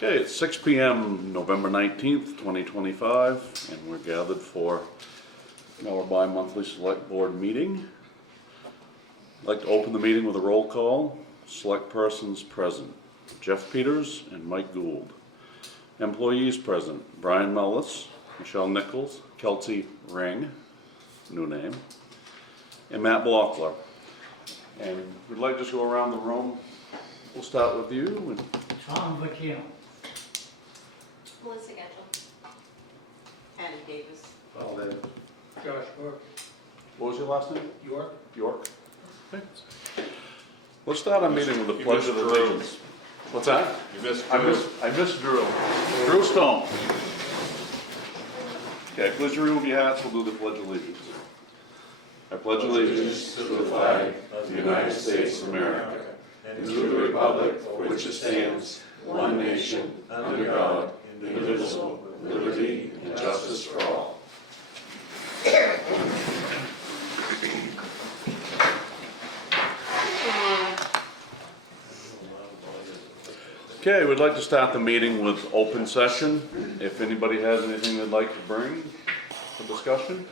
Okay, it's 6 p.m. November 19th, 2025, and we're gathered for our bi-monthly select board meeting. I'd like to open the meeting with a roll call. Select persons present: Jeff Peters and Mike Gould. Employees present: Brian Mellis, Michelle Nichols, Kelsey Ring, new name, and Matt Blockler. And we'd like to just go around the room. We'll start with you. And Tom Vecchio. Melissa Getchell. Annie Davis. well, then, Josh Burke. what was your last name? York. York. Okay. Let's start our meeting with the pledge of allegiance. What's that? You missed I Drew. missed Drew. Drew Stone. Okay, please remove your hats. We'll do the pledge of allegiance. I pledge allegiance to the flag of the United States of America and to the republic for which it stands, one nation, under God, indivisible, with liberty and justice for all. Okay, we'd like to start the meeting with open session. If anybody has anything they'd like to bring for discussion.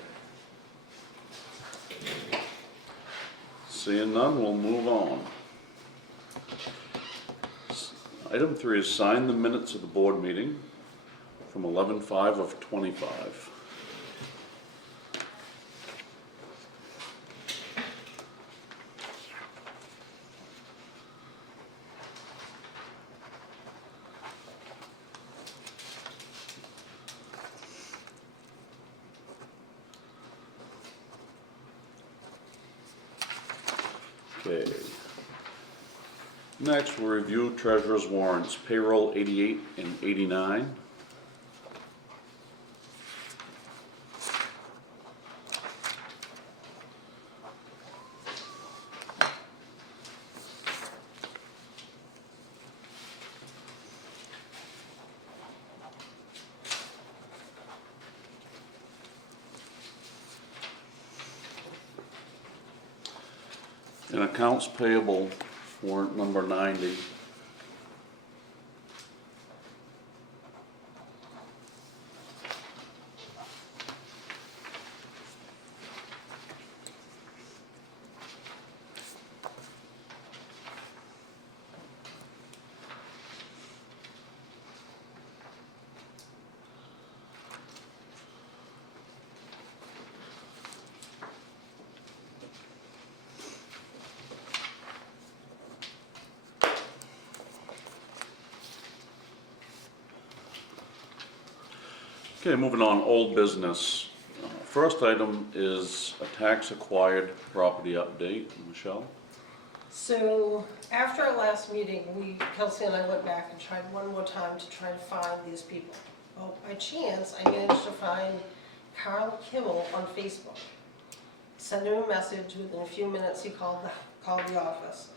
Seeing none, we'll move on. Item 3 is sign the minutes of the board meeting from 11/5 of 25. Okay. Next, we'll review treasurer's warrants, payroll 88 and 89. And accounts payable warrant number 90. Okay, moving on, old business. First item is a tax acquired property update. Michelle? So after our last meeting, Kelsey and I went back and tried one more time to try and find these people. Well, by chance, I managed to find Carl Kimmel on Facebook. Sent him a message. Within a few minutes, he called the office.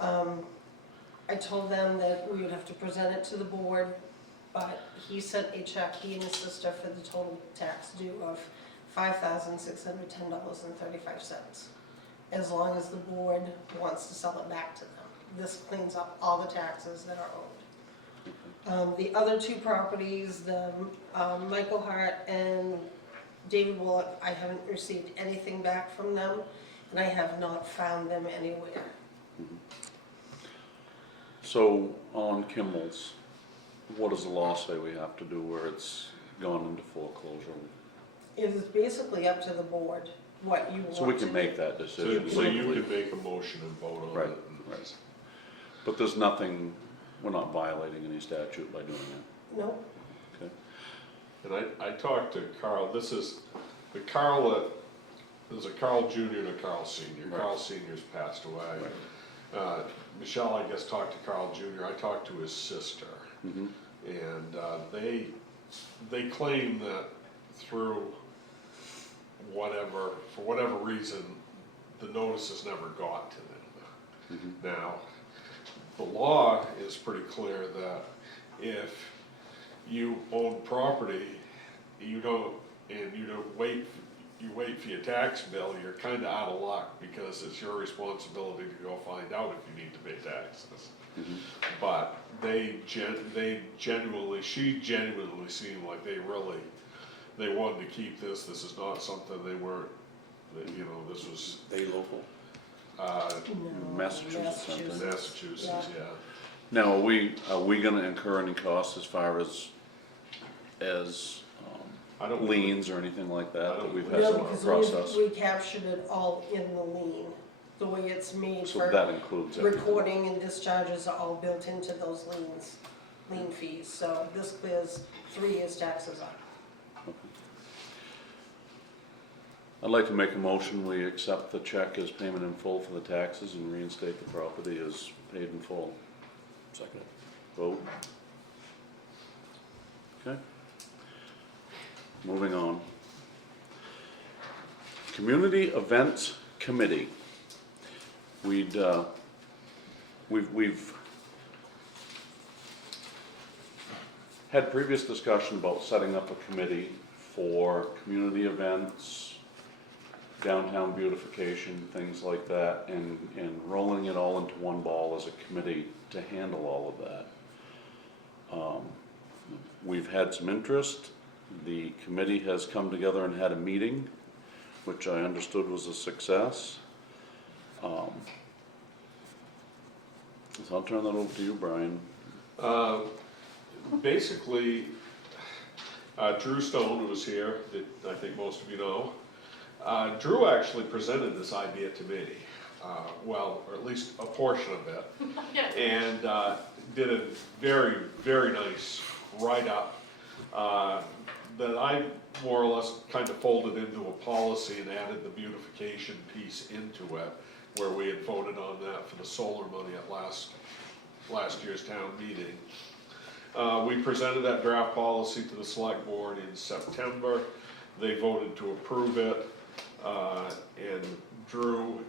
I told them that we would have to present it to the board, but he sent a check, he and his sister, for the total tax due of $5,610.35, as long as the board wants to sell it back to them. This cleans up all the taxes that are owed. The other two properties, the Michael Hart and David Bullock, I haven't received anything back from them, and I have not found them anywhere. So on Kimmel's, what does the law say we have to do where it's gone into foreclosure? It is basically up to the board what you want to do. So we can make that decision. So you could make a motion and vote on Right, it. right. But there's nothing, we're not violating any statute by doing it. No, Okay. And I talked to Carl, this is the Carl that, there's a Carl Jr. and a Carl Sr. Right. Carl Sr.'s passed away. Right. Michelle, I guess, talked to Carl Jr., I talked to his sister. Mm-hmm. And they claim that through for whatever reason, the notices never got to them. Mm-hmm. Now, the law is pretty clear that if you own property, you don't wait you wait for your tax bill, you're kinda out of luck, because it's your responsibility to go find out if you need to pay taxes. But she genuinely seemed like they wanted to keep this is not something they weren't, you know, this was, They local? No, Massachusetts, something. Massachusetts, yeah. Now, are we gonna incur any costs as far as I don't- liens or anything like I that, don't that we've believe had No, some because process? we captured it all in the lien, the way it's made So for that includes everything? recording and discharges are all built into those lien fees. So this clears 3 years' taxes up. I'd like to make a motion, we accept the check as payment in full for the taxes and reinstate the property as paid in full. Second. Vote. Okay. Moving on. Community Events Committee. We've had previous discussion about setting up a committee for community events, downtown beautification, things like that, and rolling it all into one ball as a committee to handle all of that. We've had some interest. The committee has come together and had a meeting, which I understood was a success. So I'll turn that over to you, Brian. Basically, Drew Stone was here, that I think most of you know. Drew actually presented this idea to me, well, or at least a portion of it, and did a very, very nice write-up that I more or less kind of folded into a policy and added the beautification piece into it, where we had voted on that for the solar money at last year's town meeting. We presented that draft policy to the select board in September. They voted to approve it, and Drew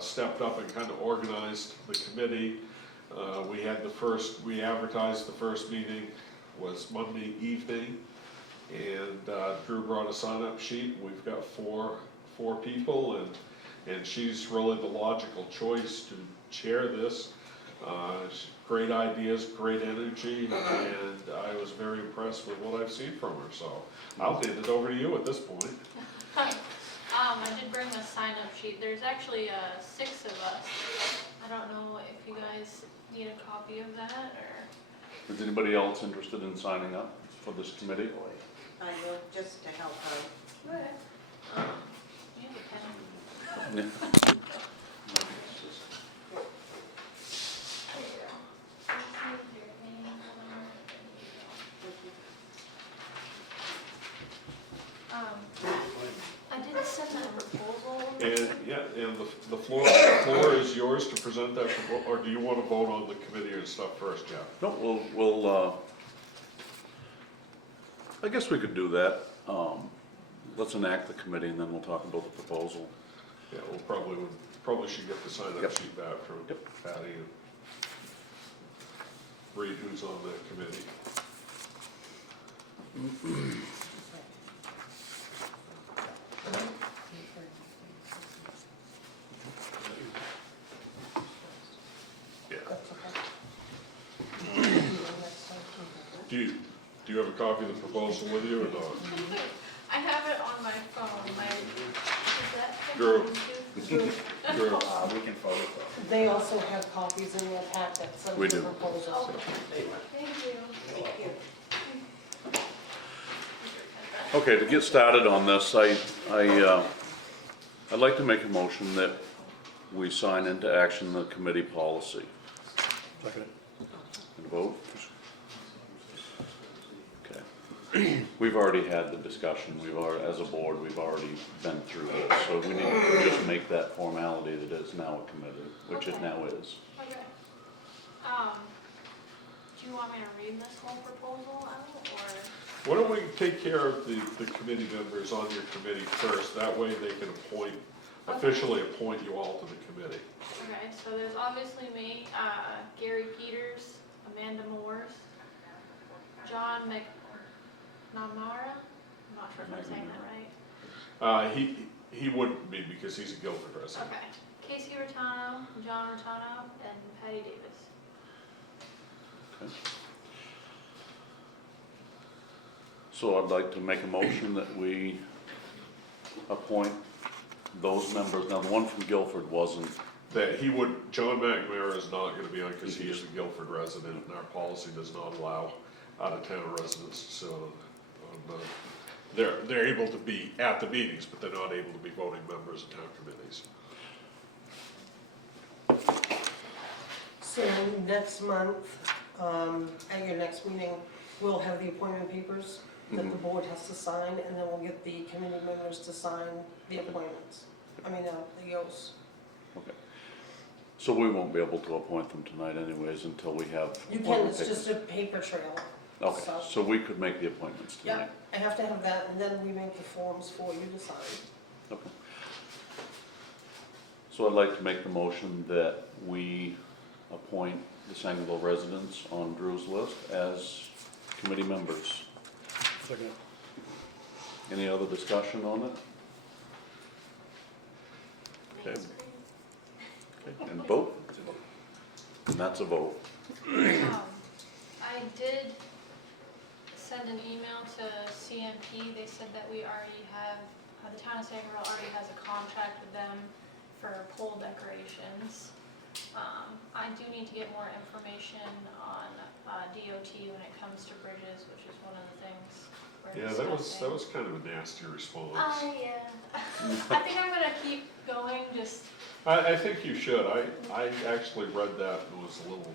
stepped up and kind of organized the committee. We advertised the first meeting was Monday evening, and Drew brought a sign-up sheet. We've got four people, and she's really the logical choice to chair this. Great ideas, great energy, and I was very impressed with what I've seen from her, so I'll hand it over to you at this point. I did bring a sign-up sheet. There's actually 6 of us. I don't know if you guys need a copy of that, or... Is anybody else interested in signing up for this committee? I will, just to help out. Okay. You have a pen. Yeah. There you go. This is your name, I did send that proposal. And, yeah, and the floor is yours to present that, or do you want to vote on the committee and stuff first, Jeff? No, we'll, I guess we could do that. Let's enact the committee and then we'll talk about the proposal. Yeah, we'll probably should get the sign-up Yep. sheet back from Yep. Patty and read who's on that committee. Yeah. Do you have a copy of the proposal with you or not? I have it on my phone. Is that thing Drew. on YouTube? Drew. We can forward that. They also have copies in their packets of We the do. proposals. Oh, thank you. Thank you. Okay, to get started on this, I'd like to make a motion that we sign into action the committee policy. Second. And vote? Okay. We've already had the discussion, as a board, we've already been through this, so we need to just make that formality that it's now a committee, which it Okay. now is. Okay. Do you want me to read this whole proposal out, or? Why don't we take care of the committee members on your committee first, that way they can officially appoint you all to the committee. Okay, so there's obviously me, Gary Peters, Amanda Moores, John McNamara, I'm not sure if I'm saying that right, He wouldn't be because he's a Guilford resident. Okay. Casey Rotano, John Rotano, and Patty Davis. Okay. So I'd like to make a motion that we appoint those members. Now, the one from Guilford wasn't, That John McNamara is not gonna be on because he is a Guilford resident and our policy does not allow out-of-town residents to sit on they're able to be at the meetings, but they're not able to be voting members of town committees. So next month, at your next meeting, we'll have the appointment papers that the board has to sign, and then we'll get the committee members to sign the appointments. The oaths. okay. So we won't be able to appoint them tonight anyways until we have. You can, appointment it's papers. just a paper trail. Okay, so we could make the appointments Yeah, tonight. I have to have that, and then we make the forms for you to sign. Okay. So I'd like to make the motion that we appoint the Sangerville residents on Drew's list as committee members. Second. Any other discussion on it? Okay. Okay, and vote? And that's a vote. I did send an email to CMP. They said that we already have, the town of Sangerville already has a contract with them for pole decorations. I do need to get more information on DOT when it comes to bridges, which is one of the things we're Yeah, discussing. that was kind of a nasty response. Yeah. I think I'm gonna keep going, just, I think you should. I actually read that and was a little,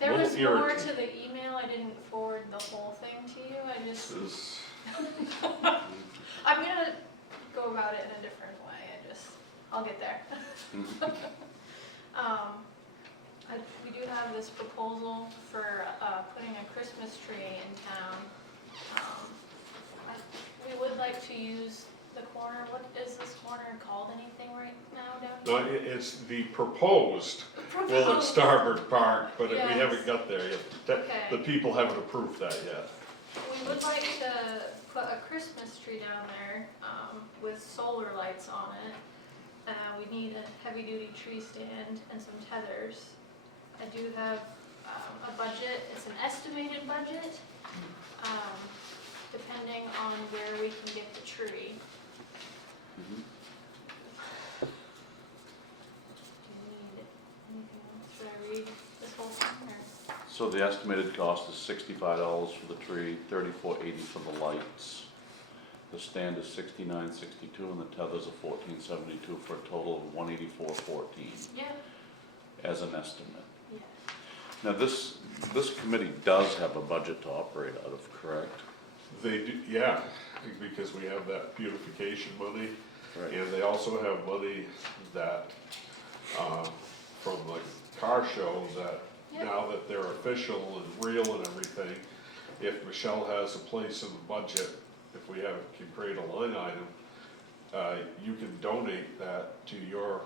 there was Little more irritating. to the email. I didn't forward the whole thing to you. I just, this, I'm gonna go about it in a different way. I'll get there. We do have this proposal for putting a Christmas tree in town. We would like to use the corner. What is this corner called? Anything right now down no, here? it's the proposed Willard Starboard Park, but we Yes. haven't got there yet. Okay. The people haven't approved that yet. We would like to put a Christmas tree down there with solar lights on it. We need a heavy-duty tree stand and some tethers. I do have a budget. It's an estimated budget, depending on where we can get the tree. Mhm. Do you need anything else? Should I read this whole thing, or? So the estimated cost is $65 for the tree, $34.80 for the lights. The stand is $69.62 and the tethers are $14.72 for a total of $184.14 Yeah. as an estimate. Yes. Now, this committee does have a budget to operate out of, correct? They do, yeah, because we have that beautification money. Right. And they also have money that, from the car show that Yeah. now that they're official and real and everything, if Michelle has a place in the budget, if we can create a line item, you can donate that to your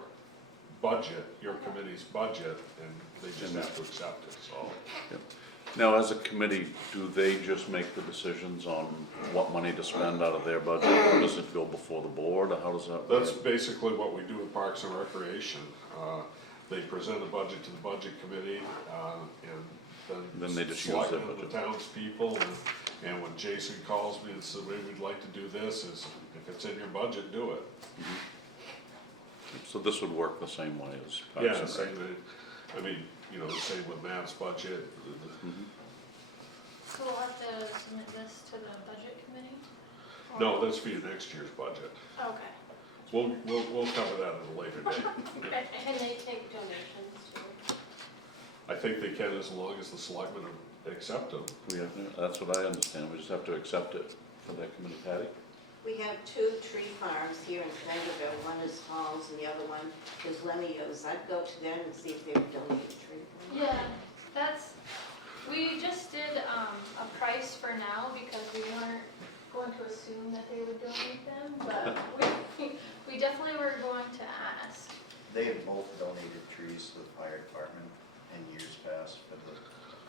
budget, your committee's budget, and they just have to accept it, so. Yep. Now, as a committee, do they just make the decisions on what money to spend out of their budget? Or does it go before the board, or how does that work? That's basically what we do with Parks and Recreation. They present a budget to the budget committee, and Then they just use select their the budget. townspeople, and when Jason calls me and says, we'd like to do this, is if it's in your budget, do it. So this would work the same way as Yeah, Parks and same, Rec? I mean, the same with Matt's budget. Mhm. So we'll have to submit this to the budget committee? Or- No, that's for your next year's budget. Okay. We'll cover that at a later date. Can they take donations too? I think they can as long as the selectmen accept them. That's what I understand, we just have to accept it for that committee. Patty? We have 2 tree farms here in Sangerville. One is Hall's and the other one is Lemio's. I'd go to them and see if they would donate a tree. Yeah, we just did a price for now because we weren't going to assume that they would donate them, but we definitely were going to ask. They have both donated trees to the fire department in years past for the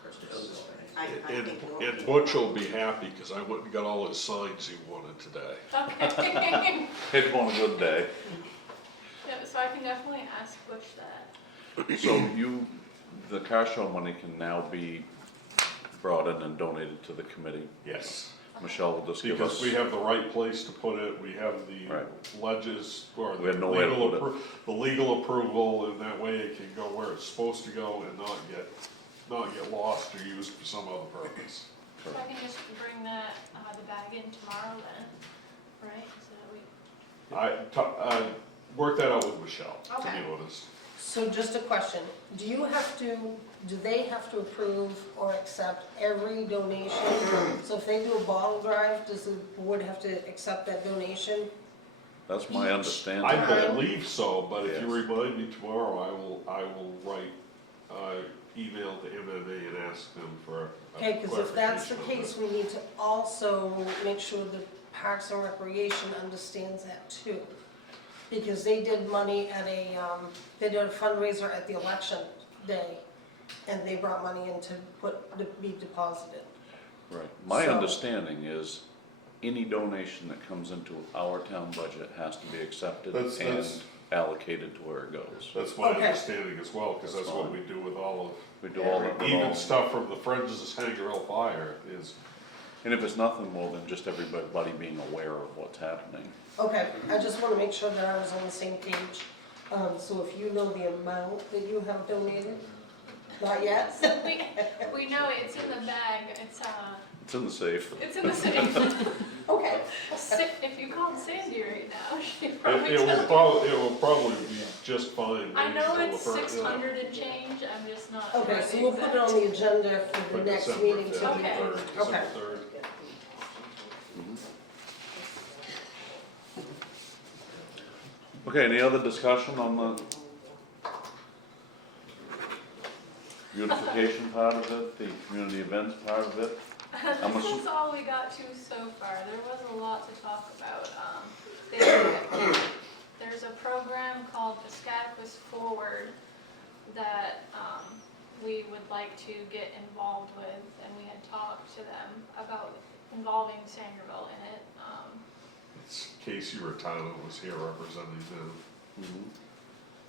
Christmas. I And Butch will be happy, cause I went and got all his signs he wanted today. Okay. It's on a good day. Yeah, so I can definitely ask Butch that. So the car show money can now be brought in and donated to the committee. Yes. Michelle will just give Because us, we have the right place to put it, we have the Right. ledges, or We the have nowhere to legal, put it. the legal approval, and that way it can go where it's supposed to go and not get lost or used for some other purpose. So I can just bring that, the bag in tomorrow then, right? So that we, I worked that out with Michelle, to be Okay. honest. So just a question, do they have to approve or accept every donation? So if they do a bottle drive, does the board have to accept that donation? that's my Each. understanding. I believe so, but if you Yes. remind me tomorrow, I will write, email to MMA and ask them for a Okay, because if that's the clarification case, we need to also make sure that Parks and Recreation understands that too. Because they did money at they did a fundraiser at the election day, and they brought money in to be deposited. Right. My So- understanding is any donation that comes into our town budget has to be accepted That's- and that's- allocated to where it goes. That's my Okay. understanding as well, because that's what we do with all We do all that. of, with even all- stuff from the Friends of Sangerville Fire is, And if it's nothing more than just everybody being aware of what's happening. Okay, I just want to make sure that I was on the same page. So if you know the amount that you have donated, not yet? so we know it's in the bag, It's in the safe. it's in the safe. Okay, If you called Sandy right now, she'd it probably it tell will you. probably be just fine. I know until the it's first- 600 and change, I'm just not sure. okay, the so we'll put it on the agenda for For the next December meeting to 5th, be. Okay. 3rd, December Okay. 3rd. Okay, any other discussion on the beautification part of it, the community events part of it? I'm This assu- is all we got to so far. There was a lot to talk about. There's a program called Piscataquis Forward that we would like to get involved with, and we had talked to them about involving Sangerville in it. It's Casey Rattano was here representing them. Mhm.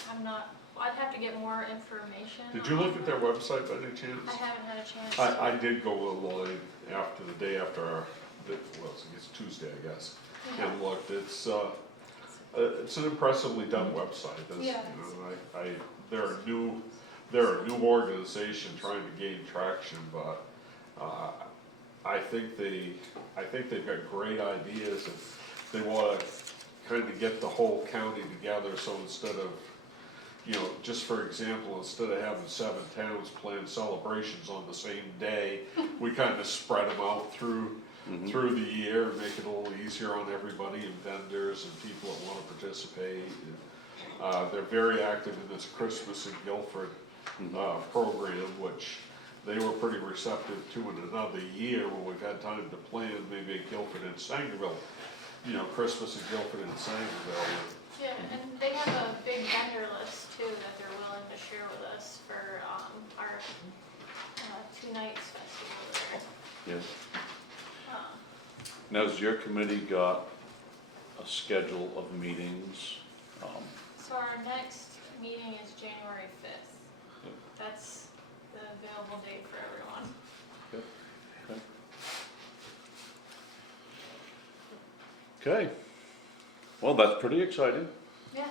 I'm not, I'd have to get more information. Did you look at their website by any chance? I haven't had a chance. I did go online after the day after it's Tuesday, I guess, Yeah. and looked. It's an impressively done website. That's, Yeah. they're a new organization trying to gain traction, but I think they've got great ideas, and they want to kind of get the whole county together. So instead of, just for example, instead of having 7 towns plan celebrations on the same day, we kind of spread them out through the year, and make it a little easier on everybody, and vendors and people that want to participate. And, they're very active in this Christmas in Guilford program, which they were pretty receptive to in another year when we've had time to plan maybe a Guilford and Sangerville, Christmas in Guilford and Sangerville. Yeah, and they have a big vendor list too that they're willing to share with us for our 2 nights festival there. Yes. Um, Now, has your committee got a schedule of meetings? So our next meeting is January 5th. Yep. That's the available date for everyone. Okay, well, that's pretty exciting. Yeah.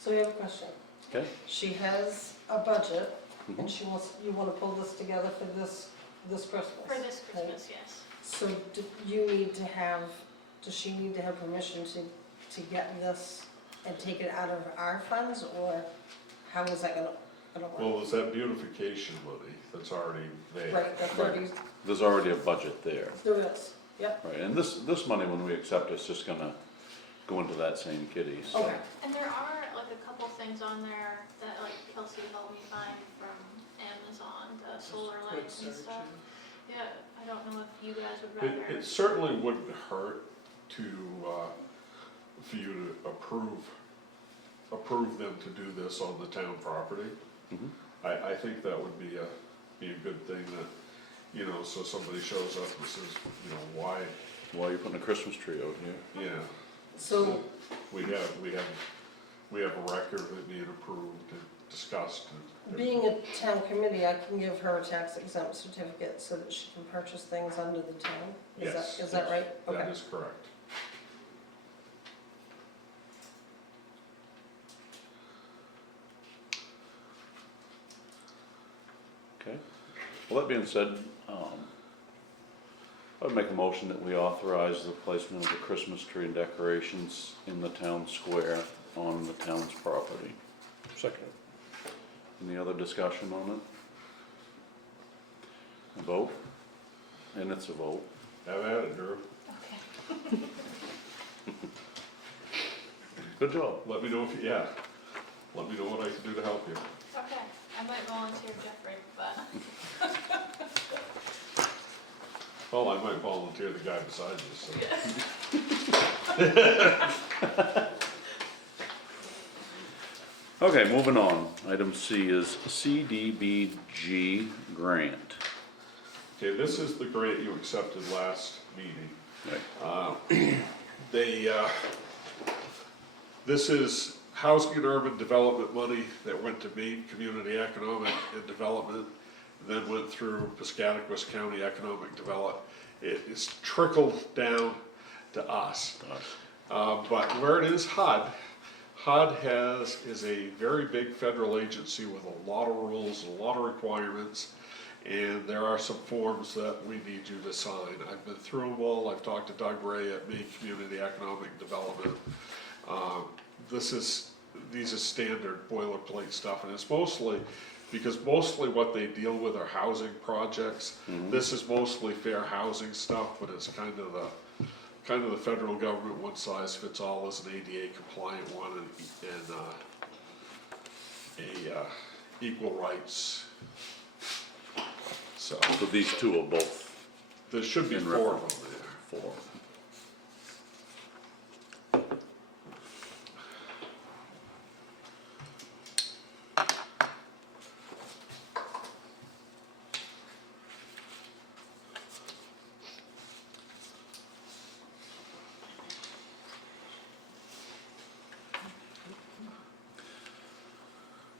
So we have a question. Okay. She has a budget, and Mhm. you want to pull this together for this Christmas? For this right? Christmas, yes. So does she need to have permission to get this and take it out of our funds, or how is that gonna work? Well, there's that beautification money that's already there. Right, the 30, There's already a budget there, there is, yep, right, and this money, when we accept, it's just gonna go into that same kitty, so. okay. And there are like a couple things on there that like Kelsey helped me find from Amazon, the solar lights and stuff. Yeah, I don't know if you guys would rather. It certainly wouldn't hurt for you to approve them to do this on the town property. Mhm. I think that would be a good thing, that you know, so somebody shows up and says, you know, why, Why are you putting a Christmas tree out here? yeah. So, We have a record of it being approved and discussed. and- being a town committee, I can give her a tax exempt certificate so that she can purchase things under the town? Yes. Is that right? That Okay. is correct. Okay. Well, that being said, I'd make a motion that we authorize the placement of the Christmas tree and decorations in the town square on the town's property. Second. Any other discussion on it? A vote? And it's a vote. Have at it, Drew. Okay. Good job. Let me know if, yeah, let me know what I can do to help you. Okay, I might volunteer Jeffrey, but Well, I might volunteer the guy beside you, so. Okay, moving on. Item C is CDBG grant. Okay, this is the grant you accepted last meeting. Right. This is housing and urban development money that went to Maine Community Economic and Development, then went through Piscataquis County Economic Development. It is trickled down to us. But where it is HUD is a very big federal agency with a lot of rules, and a lot of requirements, and there are some forms that we need you to sign. I've been through them all. I've talked to Doug Ray at Maine Community Economic Development. These are standard boilerplate stuff, and it's mostly, because mostly what they deal with are housing projects. This is mostly fair housing stuff, but it's kind of the federal government, one size fits all as an ADA compliant one, and equal rights. So, So these two are both there should be In 4 of them there. for.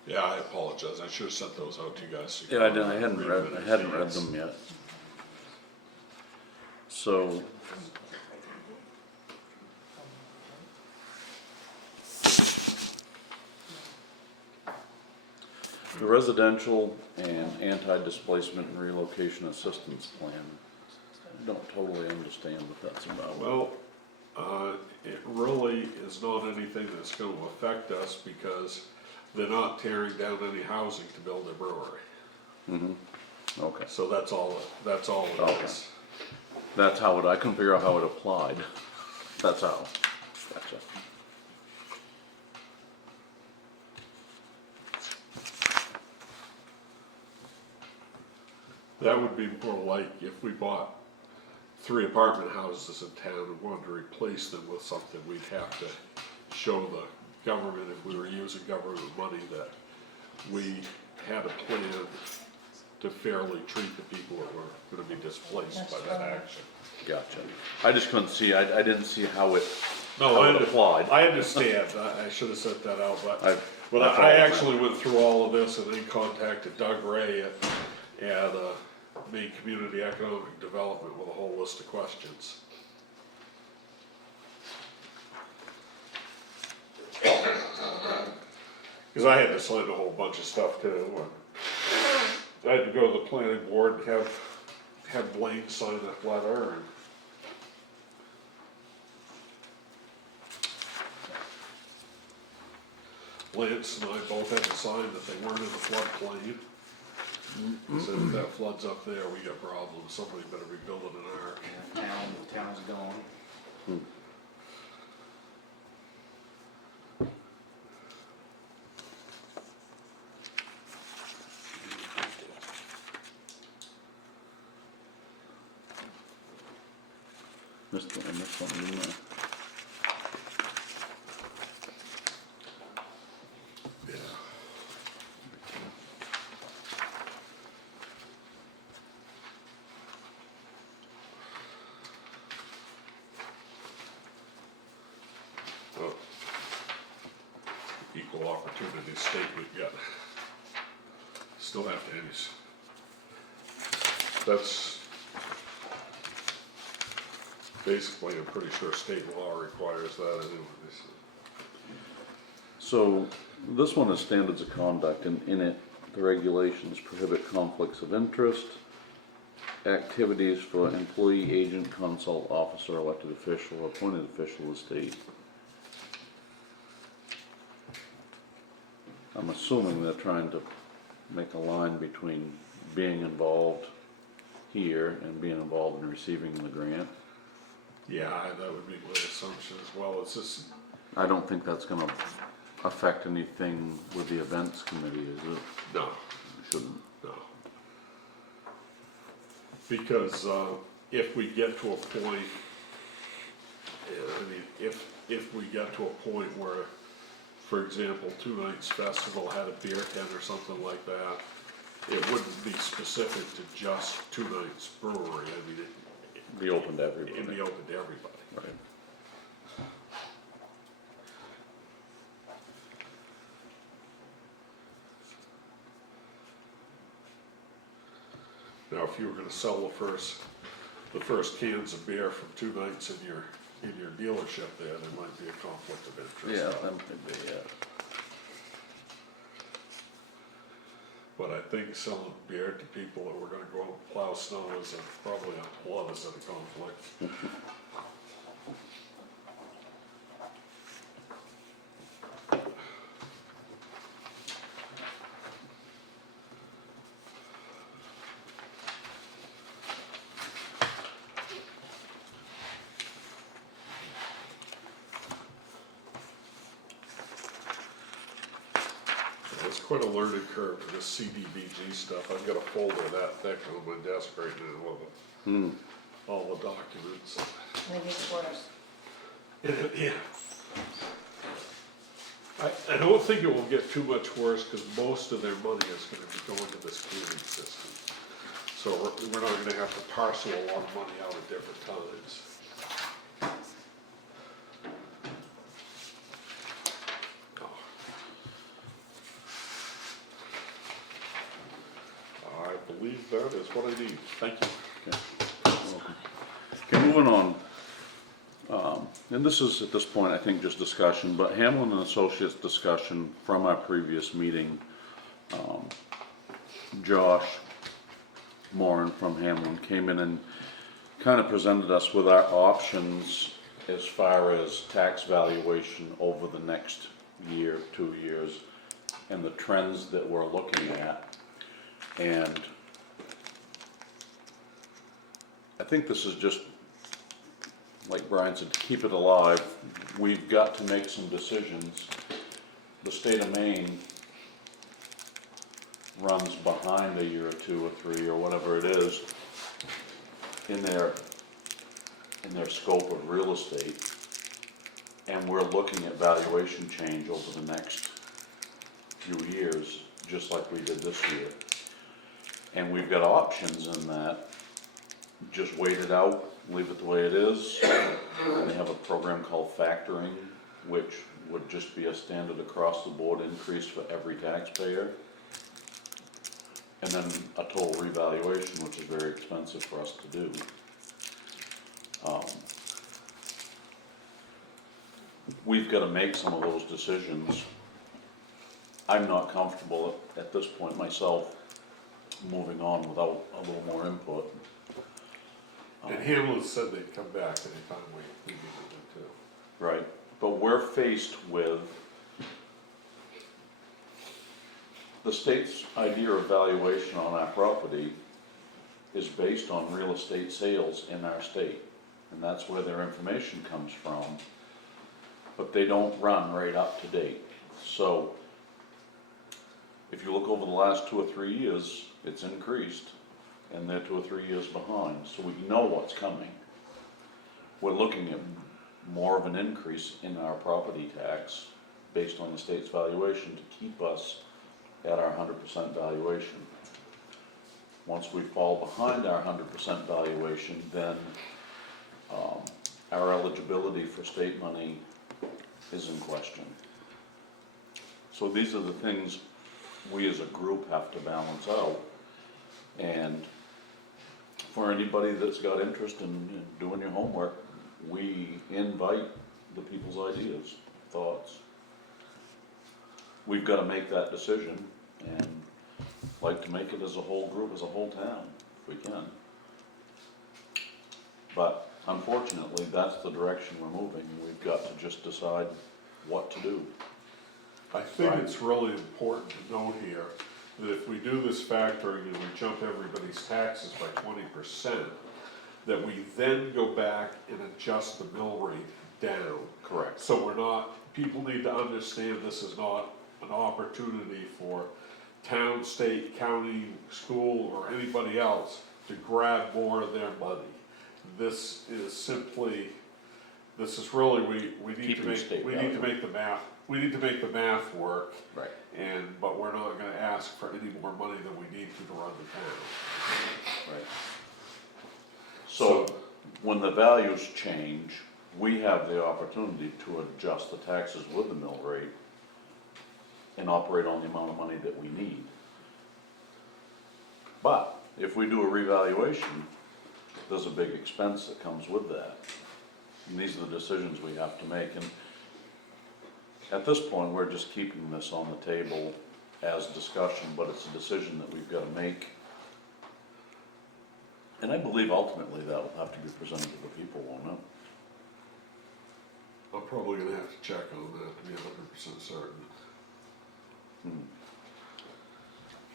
Yeah, I apologize, I should have sent those out to you guys. so you Yeah, could I hadn't read read, them in I hadn't read advance. them yet. So. The residential and anti-displacement and relocation assistance plan, I don't totally understand what that's about. Well, it really is not anything that's gonna affect us because they're not tearing down any housing to build a brewery. Okay, So that's all it Okay. is. that's how it, I couldn't figure out how it applied. That's how, gotcha. That would be more like if we bought 3 apartment houses in town and wanted to replace them with something, we'd have to show the government, if we were using government money, that we had a plan to fairly treat the people that were gonna be displaced by that action. Gotcha. I just couldn't see, I didn't see how it, No, how it applied. I understand, I should have set that out, I- but that's all I I meant. actually went through all of this and then contacted Doug Ray at Maine Community Economic Development with a whole list of questions. Cause I had to sign a whole bunch of stuff too, and I had to go to the planning board and have Blaine sign that letter and. Lance and I both had to sign that they weren't in the floodplain. So if that floods up there, we got problems, somebody better be building an ark. The town's gone. I missed something, didn't I? Yeah. Opportunity State we've got. Still have to use. That's basically, I'm pretty sure state law requires that anyways. So this one is standards of conduct, and in it, the regulations prohibit conflicts of interest, activities for employee, agent, consult, officer, elected official, appointed official of the state. I'm assuming they're trying to make a line between being involved here and being involved in receiving the grant. Yeah, that would be my assumption as well. It's just, I don't think that's gonna affect anything with the events committee, is it? no, Shouldn't. no. Because if we get to a point, I mean, if we get to a point where, for example, Two Nights Festival had a beer tent or something like that, it wouldn't be specific to just Two Nights Brewery. I mean, Be open to everybody. it'd be open to everybody. Right. Now, if you were gonna sell the first cans of beer from Two Nights in your dealership there might be a conflict of interest. Yeah, that could be, yeah. But I think selling beer to people that were gonna go out and plow snow is probably a lot of a conflict. It's quite a learning curve for this CDBG stuff. I've got a folder that thick on my desk right now of all the documents. Maybe it's worse. Yeah. I don't think it will get too much worse because most of their money is gonna be going to this clearing system. So we're not gonna have to parcel a lot of money out at different times. I believe that is what I need. Thank you. Okay, moving on. And this is, at this point, I think just discussion, but Hamlin and Associates discussion from our previous meeting. Josh Moran from Hamlin came in and kind of presented us with our options as far as tax valuation over the next year, 2 years, and the trends that we're looking at. And I think this is just, like Brian said, to keep it alive. We've got to make some decisions. The state of Maine runs behind a year or 2 or 3 or whatever it is in their scope of real estate. And we're looking at valuation change over the next few years, just like we did this year. And we've got options in that. Just wait it out, leave it the way it is. And they have a program called factoring, which would just be a standard across the board increase for every taxpayer. And then a total revaluation, which is very expensive for us to do. We've got to make some of those decisions. I'm not comfortable at this point myself moving on without a little more input. And Hamlin said they'd come back anytime we needed them to. Right, but we're faced with the state's idea of valuation on our property is based on real estate sales in our state. And that's where their information comes from, but they don't run right up to date. So if you look over the last 2 or 3 years, it's increased, and they're 2 or 3 years behind, so we know what's coming. We're looking at more of an increase in our property tax based on the state's valuation to keep us at our 100% valuation. Once we fall behind our 100% valuation, then our eligibility for state money is in question. So these are the things we as a group have to balance out. And for anybody that's got interest in doing your homework, we invite the people's ideas, thoughts. We've gotta make that decision and like to make it as a whole group, as a whole town, if we can. But unfortunately, that's the direction we're moving. We've got to just decide what to do. I think it's really important to note here that if we do this factoring and we jump everybody's taxes by 20%, that we then go back and adjust the mill rate down. Correct. So we're not, people need to understand this is not an opportunity for town, state, county, school, or anybody else to grab more of their money. This is simply, this is really, we need to Keeping make, state we need to value. make the math, we need to make the math work. Right. But we're not gonna ask for any more money than we need to run the town. Right. So, when the values change, we have the opportunity to adjust the taxes with the mill rate and operate on the amount of money that we need. But if we do a revaluation, there's a big expense that comes with that. And these are the decisions we have to make. And at this point, we're just keeping this on the table as discussion, but it's a decision that we've gotta make. And I believe ultimately that will have to be presented to the people, won't it? I'm probably gonna have to check on that to be 100% certain.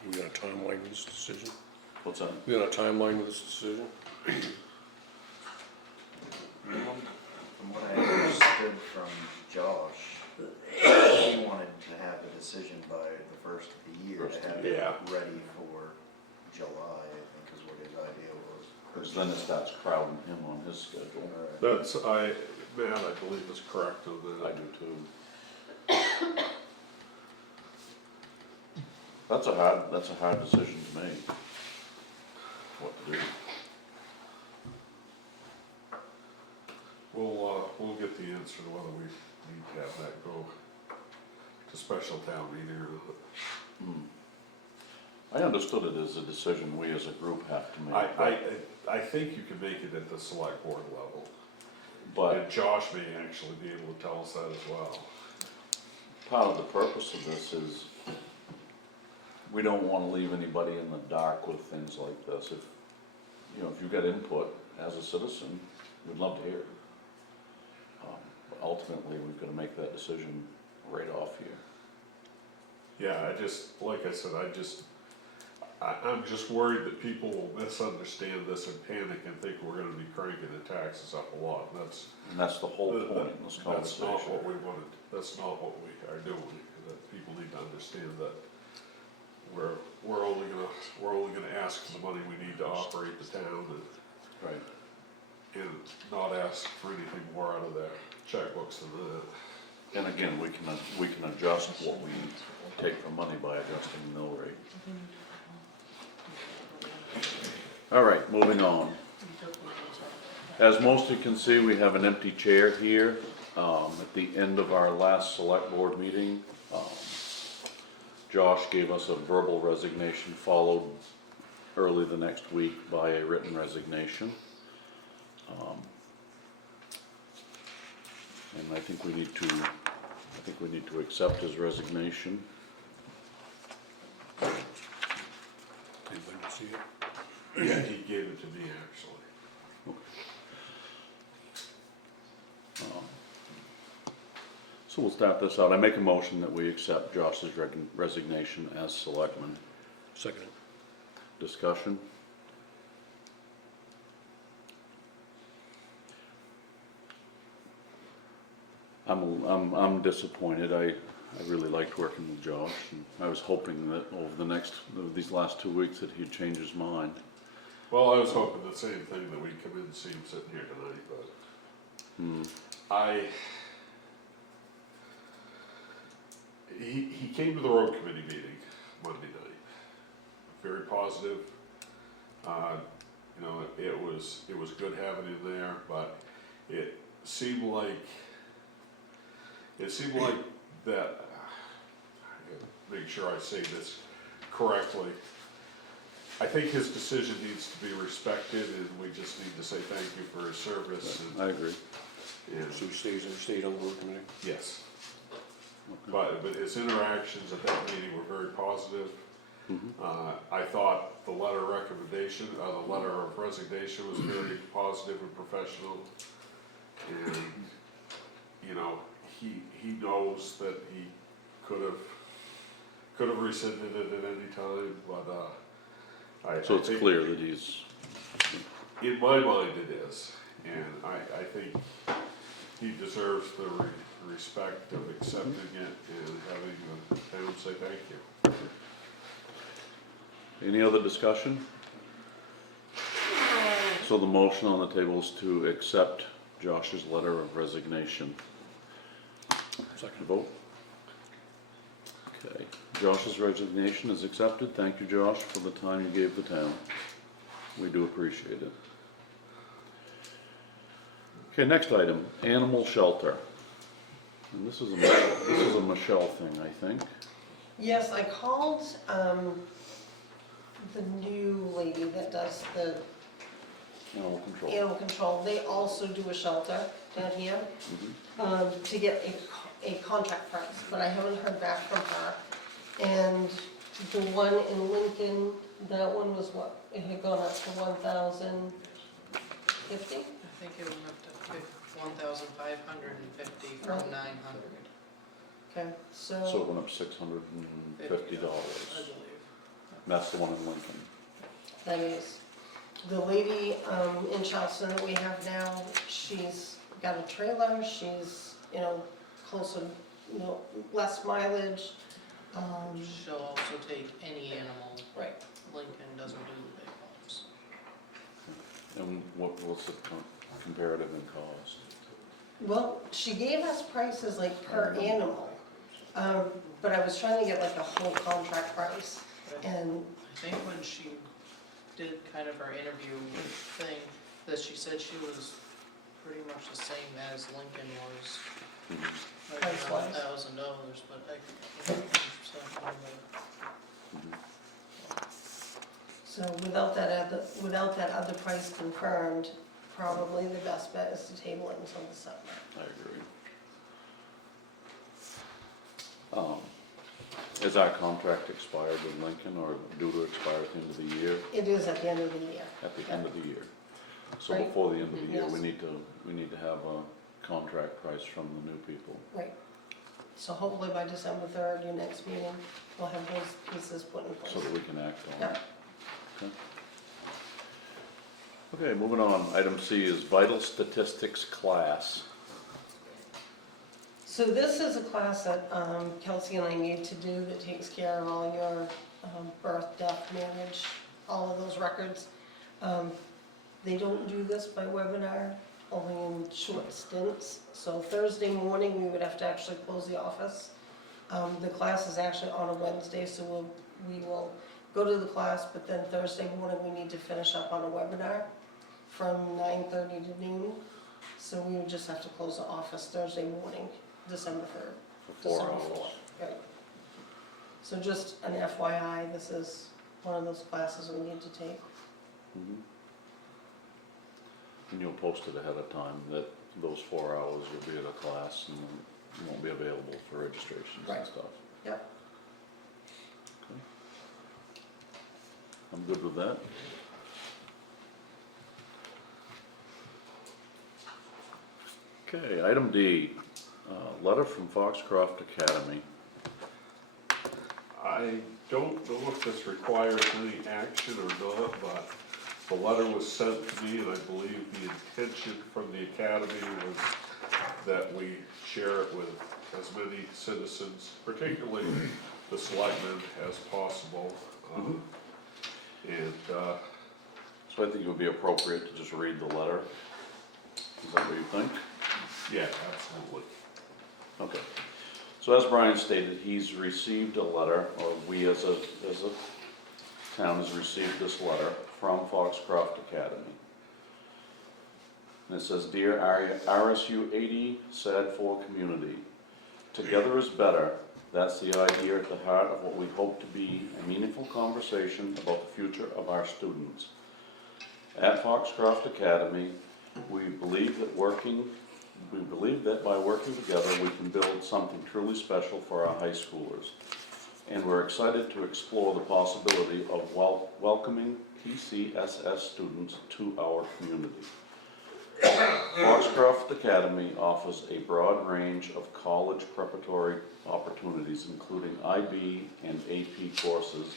We got a timeline with this decision? What's that? We got a timeline with this decision? From what I understood from Josh, he wanted to have a decision by the first of the year, First to of have the it year. ready for July, I think is what his idea was. Because then it starts crowding him on his schedule. Alright. That's, Matt, I believe is correct on I that. do too. That's a hard decision to make. What to do. We'll get the answer to whether we need to have that go to special town meeting or not. I understood it as a decision we as a group have to make. I think you can make it at the select board level. But And Josh may actually be able to tell us that as well. part of the purpose of this is we don't wanna leave anybody in the dark with things like this. If, you know, if you've got input as a citizen, we'd love to hear it. But ultimately, we've gotta make that decision right off here. Yeah, like I said, I'm just worried that people will misunderstand this and panic and think we're gonna be cranking the taxes up a lot. And that's the whole point in this That's not conversation. what we wanted, that's not what we are doing, that people need to understand that we're only gonna ask for the money we need to operate the town Right. and not ask for anything more out of their checkbooks than that. And again, we can adjust what we take from money by adjusting the mill rate. All right, moving on. As most of you can see, we have an empty chair here. At the end of our last select board meeting, Josh gave us a verbal resignation followed early the next week by a written resignation. And I think we need to accept his resignation. Anybody see it? Yeah, he gave it to me actually. So we'll start this out. I make a motion that we accept Josh's resignation as selectman. Second. Discussion? I'm disappointed. I really liked working with Josh, and I was hoping that over these last 2 weeks that he'd change his mind. Well, I was hoping the same thing, that we'd come in and see him sitting here tonight, but he came to the road committee meeting Monday night, very positive. You know, it was good having him there, but it seemed like that, make sure I say this correctly. I think his decision needs to be respected, and we just need to say thank you for his service. I agree. And So he stayed on the road committee? yes, but his interactions at that meeting were very positive. I thought the letter recommendation, the letter of resignation was very positive and professional. And, you know, he knows that he could have rescinded it at any time, but, I So it's think- clear that he's, in my mind it is, and I think he deserves the respect of accepting it and having the town say thank you. any other discussion? So the motion on the table is to accept Josh's letter of resignation. Second. Vote. Okay, Josh's resignation is accepted. Thank you, Josh, for the time you gave the town. We do appreciate it. Okay, next item, animal shelter. And this is a Michelle thing, I think. Yes, I called, the new lady that does the Animal control. animal control. They also do a shelter down here, to get a contract price, but I haven't heard back from her. And the one in Lincoln, that one was what, it had gone up to 1,050? I think it went up to 1,550 from 900, Okay, So it went up $650. I believe. That's the one in Lincoln. that is. The lady, in Charleston that we have now, she's got a trailer, she's, you know, closer, you know, less mileage. She'll also take any animal. Right. Lincoln doesn't do the big ones. And what's the comparative in cost? Well, she gave us prices like per animal, but I was trying to get like a whole contract price, and I think when she did kind of her interview thing, that she said she was pretty much the same as Lincoln was. Like around Price-wise. $1,000, but I can't so without that other price confirmed, probably the best bet is to table it until December. I agree. Is our contract expired with Lincoln or due to expire at the end of the year? It is at the end of the year. At the end of the year. So Right. before the end of the year, we Yes. need to have a contract price from the new people. Right. So hopefully by December 3rd, your next meeting, we'll have those pieces put in place. So that we can act on Yep. it. Okay. Okay, moving on. Item C is vital statistics class. So this is a class that Kelsey and I need to do that takes care of all your birth, death, marriage, all of those records. They don't do this by webinar, only in short stints. So Thursday morning, we would have to actually close the office. The class is actually on a Wednesday, so we will go to the class, but then Thursday morning, we need to finish up on a webinar from 9:30 to noon. So we would just have to close the office Thursday morning, December 3rd. For 4 December hours. 4th, right. So just an FYI, this is one of those classes we need to take. Mhm. And you'll post it ahead of time that those 4 hours you'll be at a class and you won't be available for registrations and Right. stuff. Yep. Okay. I'm good with that. Okay, item D, letter from Foxcroft Academy. I don't know if this requires any action or not, but the letter was sent to me, and I believe the intention from the academy was that we share it with as many citizens, particularly the selectmen, as possible. And, So I think it would be appropriate to just read the letter. Is that what you think? yeah, absolutely. Okay. So as Brian stated, he's received a letter, or we as a town has received this letter from Foxcroft Academy. And it says, "Dear RSU 80 SAD 4 community, together is better, That's the idea at the heart of what we hope to be a meaningful conversation about the future of our students. At Foxcroft Academy, we believe that by working together, we can build something truly special for our high schoolers. And we're excited to explore the possibility of welcoming PCSS students to our community. Foxcroft Academy offers a broad range of college preparatory opportunities, including IB and AP courses,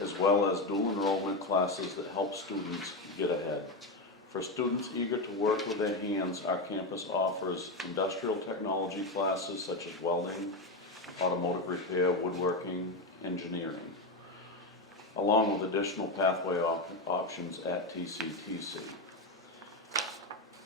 as well as dual enrollment classes that help students get ahead. For students eager to work with their hands, our campus offers industrial technology classes such as welding, automotive repair, woodworking, engineering, along with additional pathway options at TCTC.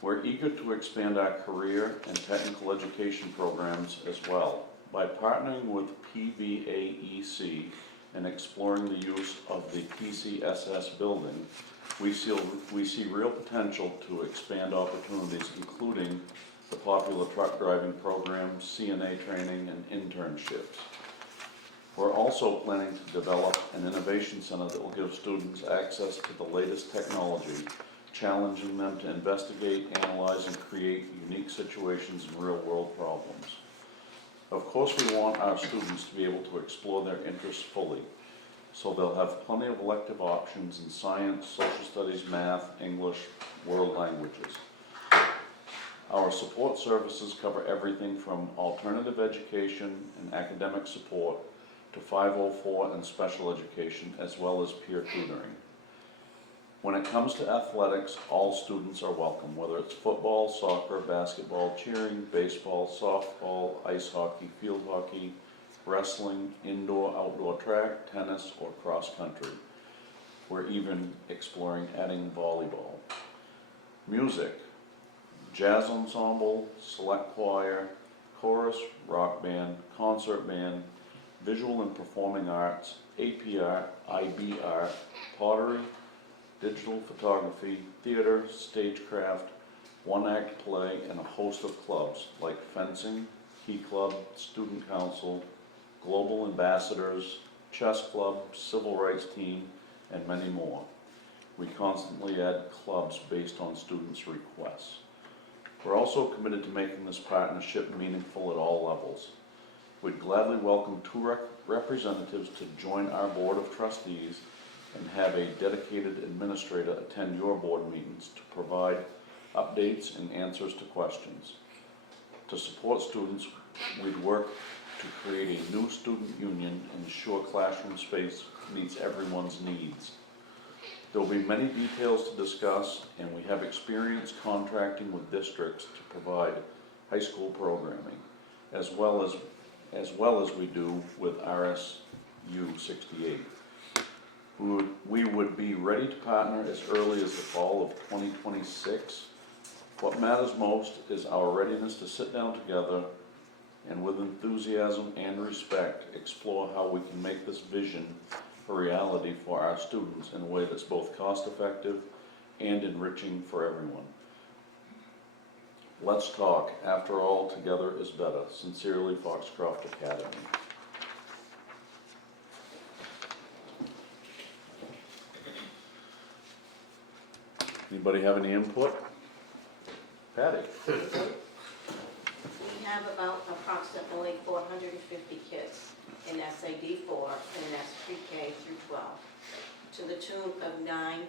We're eager to expand our career and technical education programs as well. By partnering with PVAEC and exploring the use of the PCSS building, we see real potential to expand opportunities, including the popular truck driving program, CNA training, and internships. We're also planning to develop an innovation center that will give students access to the latest technology, challenging them to investigate, analyze, and create unique situations and real-world problems. Of course, we want our students to be able to explore their interests fully, so they'll have plenty of elective options in science, social studies, math, English, world languages. Our support services cover everything from alternative education and academic support to 504 and special education, as well as peer tutoring. When it comes to athletics, all students are welcome, whether it's football, soccer, basketball, cheering, baseball, softball, ice hockey, field hockey, wrestling, indoor, outdoor track, tennis, or cross country. We're even exploring adding volleyball. Music, jazz ensemble, select choir, chorus, rock band, concert band, visual and performing arts, AP art, IB art, pottery, digital photography, theater, stagecraft, one-act play, and a host of clubs like fencing, Key Club, Student Council, Global Ambassadors, Chess Club, Civil Rights Team, and many more. We constantly add clubs based on students' requests. We're also committed to making this partnership meaningful at all levels. We'd gladly welcome 2 representatives to join our Board of Trustees and have a dedicated administrator attend your board meetings to provide updates and answers to questions. To support students, we'd work to create a new student union and ensure classroom space meets everyone's needs. There will be many details to discuss, and we have experience contracting with districts to provide high school programming, as well as we do with RSU 68. We would be ready to partner as early as the fall of 2026. What matters most is our readiness to sit down together and with enthusiasm and respect explore how we can make this vision a reality for our students in a way that's both cost-effective and enriching for everyone. Let's talk. After all, together is better. Sincerely, Foxcroft Academy. Anybody have any input? Patty? We have about approximately 450 kids in SAD 4 and that's pre-K through 12, to the tune of $9.5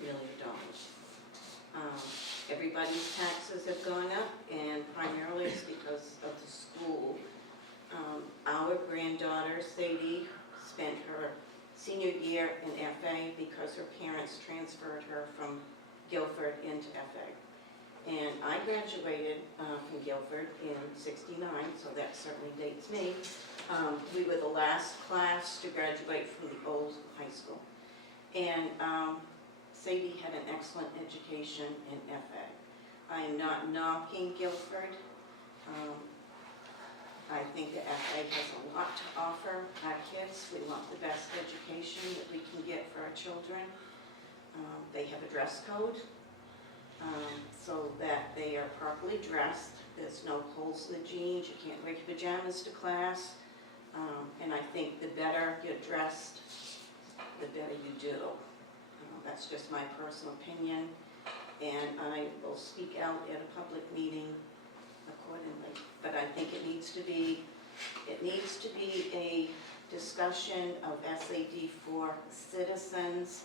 million. Everybody's taxes have gone up, and primarily it's because of the school. Our granddaughter, Sadie, spent her senior year in FA because her parents transferred her from Guilford into FA. And I graduated from Guilford in '69, so that certainly dates me. We were the last class to graduate from the old high school. And Sadie had an excellent education in FA. I am not knocking Guilford. I think the FA has a lot to offer our kids. We want the best education that we can get for our children. They have a dress code. so that they are properly dressed. There's no holes in the jeans, you can't wear your pajamas to class. And I think the better you're dressed, the better you do. That's just my personal opinion, and I will speak out at a public meeting accordingly. But I think it needs to be a discussion of SAD for citizens,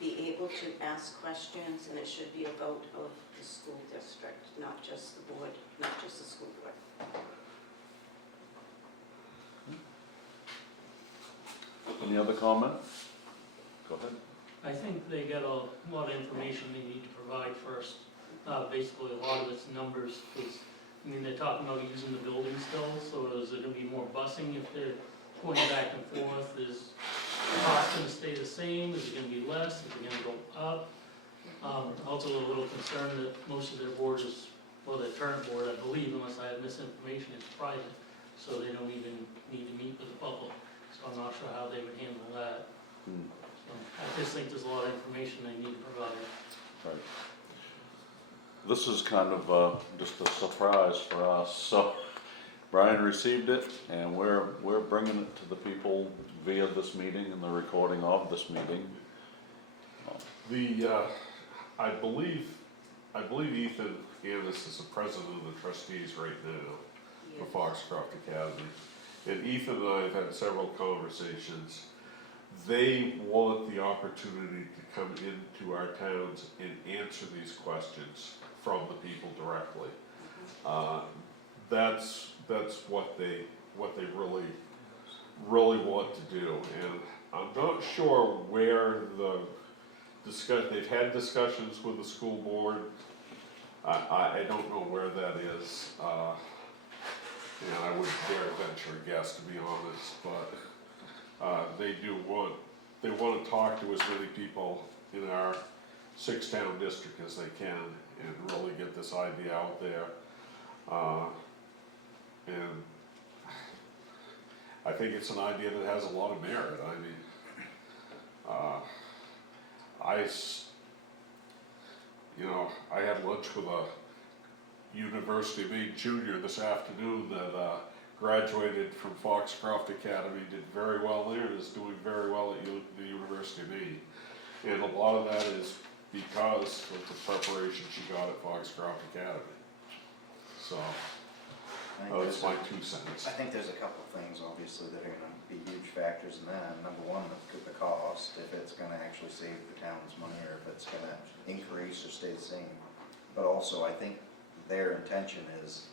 be able to ask questions, and it should be a vote of the school district, not just the board, not just the school board. Any other comments? Go ahead. I think they got a lot of information they need to provide first. Basically, a lot of it's numbers, because, I mean, they're talking about using the building still, so is there gonna be more busing if they're going back and forth? Is the cost gonna stay the same? Is it gonna be less? Is it gonna go up? Also a little concerned that most of their board is, well, their current board, I believe, unless I have misinformation, is private, so they don't even need to meet with the public. So I'm not sure how they would handle that. Hmm. I just think there's a lot of information they need to provide. Right. This is kind of just a surprise for us. So Brian received it, and we're bringing it to the people via this meeting and the recording of this meeting. I believe Ethan Anderson is the president of the trustees right now for Foxcroft Academy. And Ethan and I have had several conversations. They want the opportunity to come into our towns and answer these questions from the people directly. That's what they really want to do. And I'm not sure where they've had discussions with the school board. I don't know where that is. And I wouldn't dare venture a guess, to be honest, but they want to talk to as many people in our 6-town district as they can and really get this idea out there. And I think it's an idea that has a lot of merit. I mean, I had lunch with a University of Maine junior this afternoon that graduated from Foxcroft Academy, did very well there, and is doing very well at the University of Maine. And a lot of that is because of the preparation she got at Foxcroft Academy. So, that's my 2 cents. I think there's a couple of things, obviously, that are gonna be huge factors in that. Number one, the cost, if it's gonna actually save the town's money, or if it's gonna increase or stay the same. But also, I think their intention is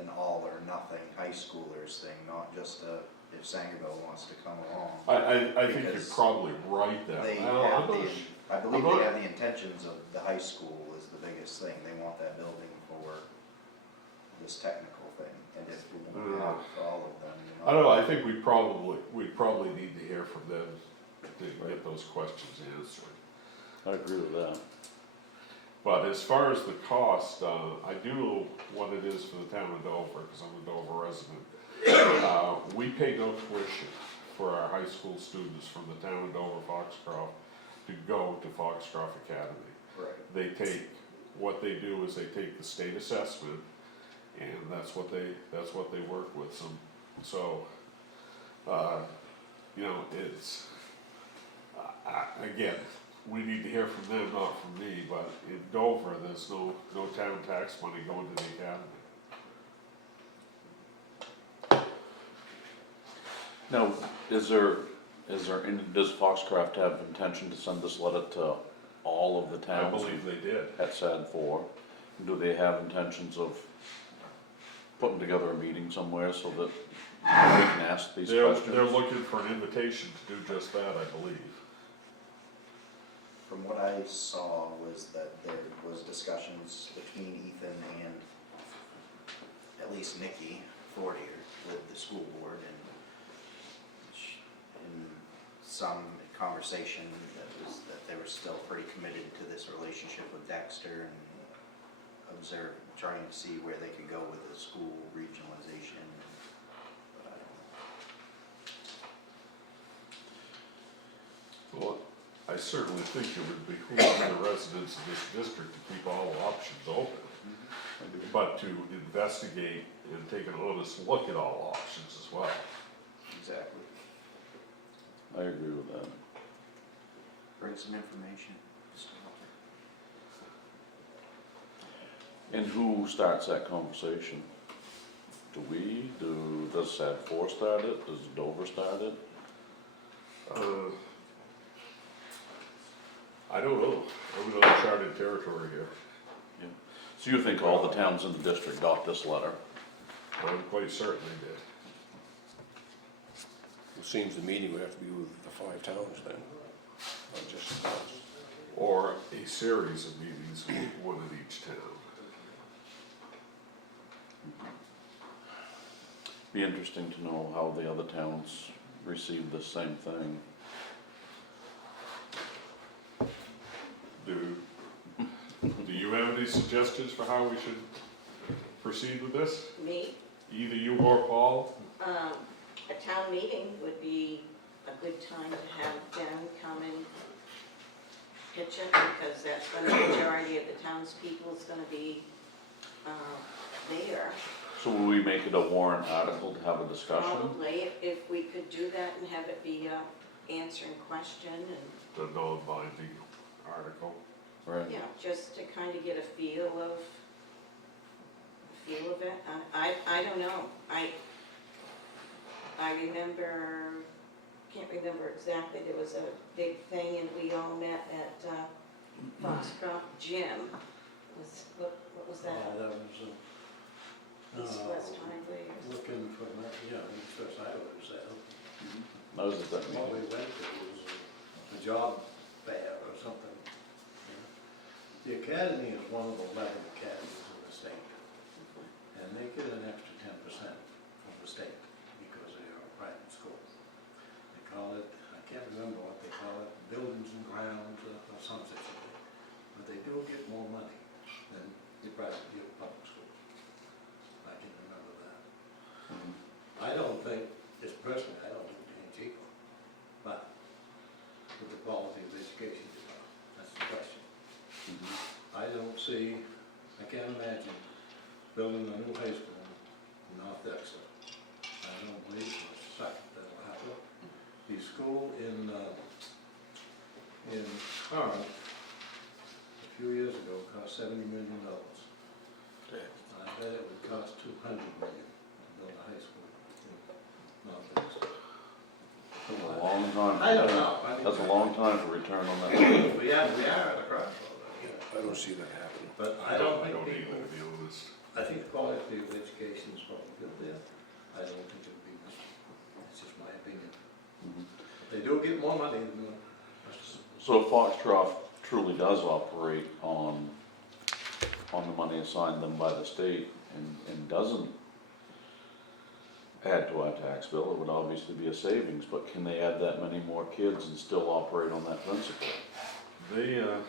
an all or nothing high schoolers thing, not just if Sangerville wants to come along. I think you're Because probably right there. They I'm have not I believe they have the intentions of the high school is the biggest thing. They want that building for this technical thing, and if we want to have all of them, I don't know, I think we probably need to hear from them to get those questions answered. I agree with that. But as far as the cost, I do know what it is for the town of Dover, because I'm a Dover resident. We pay no tuition for our high school students from the town of Dover, Foxcroft, to go to Foxcroft Academy. right. What they do is they take the state assessment, and that's what they work with. So, it's, again, we need to hear from them, not from me, but in Dover, there's no town tax money going to the academy. Now, does Foxcroft have intention to send this letter to all of the I towns believe they did. at SAD 4? Do they have intentions of putting together a meeting somewhere so that we can ask these questions? They're looking for an invitation to do just that, I believe. From what I saw was that there was discussions between Ethan and at least Nikki Fortier with the school board, and in some conversation that they were still pretty committed to this relationship with Dexter, and trying to see where they could go with the school regionalization. But I don't know. Well, I I certainly think it would behoove the residents of this district to keep all options open, but to investigate and take an honest look at all options as well. Exactly. I agree with that. Bring some information. And who starts that conversation? Do we, does SAD 4 start it, does Dover start it? I don't know, I'm in uncharted territory here. So you think all the towns in the district got this letter? I'm quite certain they did. It seems the meeting would have to be with the 5 towns then, not just us. Or a series of meetings, one in each town. Be interesting to know how the other towns receive the same thing. Do you have any suggestions for how we should proceed with this? Me, Either you or Paul? a town meeting would be a good time to have them come and pitch it, because that's when the majority of the townspeople is gonna be, there. So will we make it a warrant article to have a discussion? Probably, if we could do that and have it be a answering question and, The non-binding article. Right. yeah, just to kind of get a feel of it. I don't know. I remember, can't remember exactly, there was a big thing and we all met at Foxcroft Gym. What was that? That was, East West Highway or something. looking for, East West Highway was that. That was at that What we meeting. went to was a job fair or something. The academy is one of 11 academies in the state, and they get an extra 10% from the state because they are a private school. They call it, I can't remember what they call it, buildings and grounds or some such thing, but they do get more money than the private, the public schools. I can remember that. Mhm. I don't think, just personally, I don't think it's any cheaper, but with the quality of education, that's the question. Mhm. I don't see, I can't imagine building a new high school in North Exeter. I don't believe for a second that'll happen. The school in Corinth, a few years ago, cost $70 million. I bet it would cost $200 million to build a high school in North Exeter. That's a long time. I don't know. I mean, That's a long time to return on that. We are at a crossroads. I don't see that happening. But I don't think either, people, to be honest. I think the quality of education is probably good there. I don't think it would be much. That's just my opinion. Mhm. But they do get more money than the rest of them. So Foxcroft truly does operate on the money assigned them by the state and doesn't add to our tax bill, it would obviously be a savings, but can they add that many more kids and still operate on that principle? They have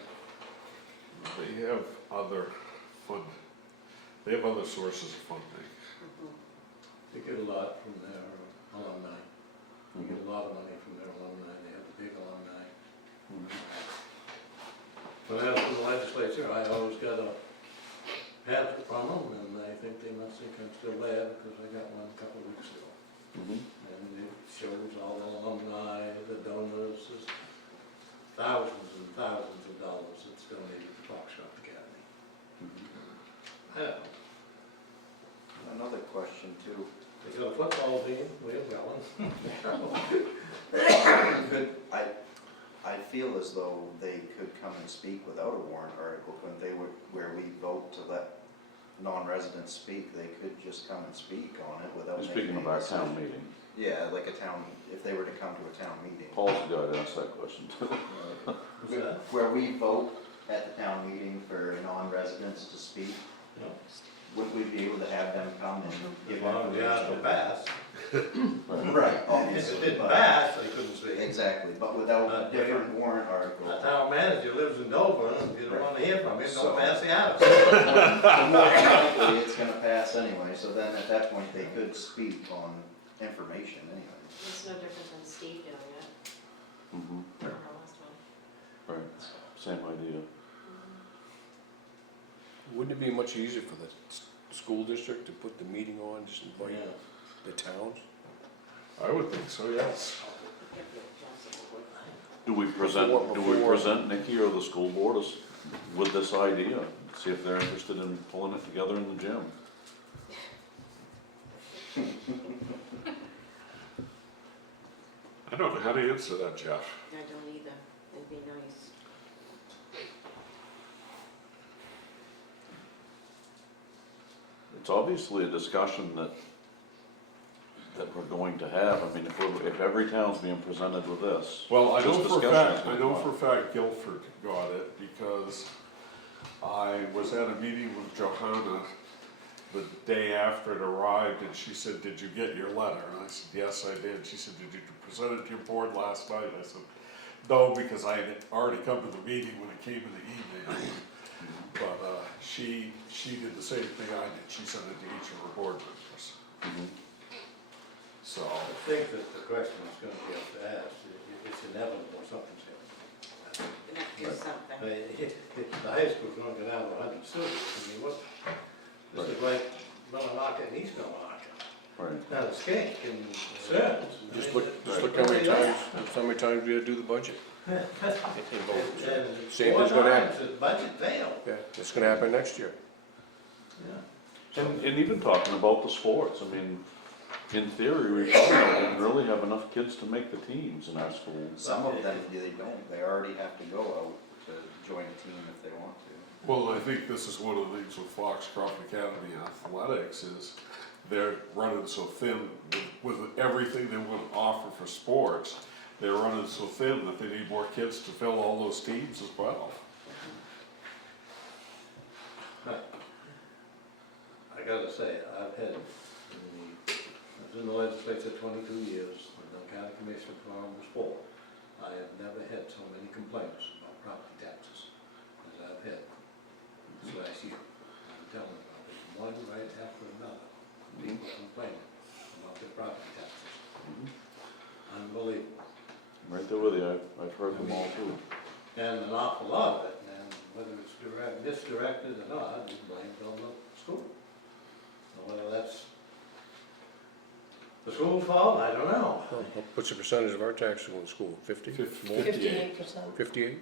other they have other sources of funding. They get a lot from their alumni. They get a lot of money from their alumni. They have a big alumni. When I was in the legislature, I always got a pamphlet from them, and I think they must think I'm still there because I got one a couple of weeks ago. Mhm. And it shows all the alumni, the donors, there's thousands and thousands of dollars that's donated to Foxcroft Academy. I don't know. Another question too. They got a football team, we have got one. I feel as though they could come and speak without a warrant article, when they would, where we vote to let non-residents speak, they could just come and speak on it without making Speaking of our any town decision. meeting, Yeah, like a town, if they were to come to a town meeting. Paul's the guy to ask that question too. Who's that? Where we vote at the town meeting for non-residents to speak, No. would we be able to have them come and give As long as the article information? passed. Right, If obviously. it didn't but- pass, they couldn't speak. Exactly, but without a different warrant article. A town manager lives in Dover, and if you don't wanna hear from him, So- don't pass the article. More than likely, it's gonna pass anyway, so then at that point, they could speak on information anyway. It's no different than Steve doing it, Mhm. for our last one. same idea. Wouldn't it be much easier for the school district to put the meeting on, just invite the towns? I would think so, yes. Do we present Nikki or the school board with this idea? See if they're interested in pulling it together in the gym. I don't know how to answer that, Jeff. I don't either, it'd be nice. It's obviously a discussion that we're going to have. I mean, if every town's being presented with this. Well, I know just for a discussion is fact, gonna I know come for up. a fact Guilford got it because I was at a meeting with Johanna the day after it arrived and she said, "Did you get your letter?" And I said, "Yes, I did." She said, "Did you present it to your board last night?" I said, "No, because I had already come to the meeting when it came in the email." But she did the same thing I did. She sent it to each of her board members. Mhm. So, I think that the question is gonna be up to ask, it's inevitable something's gonna. That is something. I mean, the high school's gonna go down to 100 students, I mean, what, this is like Millinocket and East Millinocket. Right. Now, the skink and Stearns. Just look how many times we had to do the budget. And Same four thing's gonna happen. times the budget failed. Yeah, it's gonna happen next year. Yeah. And even talking about the sports, I mean, in theory, we probably don't really have enough kids to make the teams in our schools. Some of them, they don't, they already have to go out to join a team if they want to. well, I think this is one of the things with Foxcroft Academy Athletics is they're running so thin with everything they want to offer for sports. They're running so thin that they need more kids to fill all those teams as well. I gotta say, I was in the legislature 22 years, the county commissioner for almost 4. I have never had so many complaints about property taxes as I've had this last year. I'm telling you, there's one right after another, people complaining about their property taxes. Unbelievable. I'm right there with you, I've heard them all too. And an awful lot of it, and whether it's misdirected or not, you blame it on the school. Now, whether that's the school's fault, I don't know. What's the percentage of our taxes going to school? 50? More? 58. 58?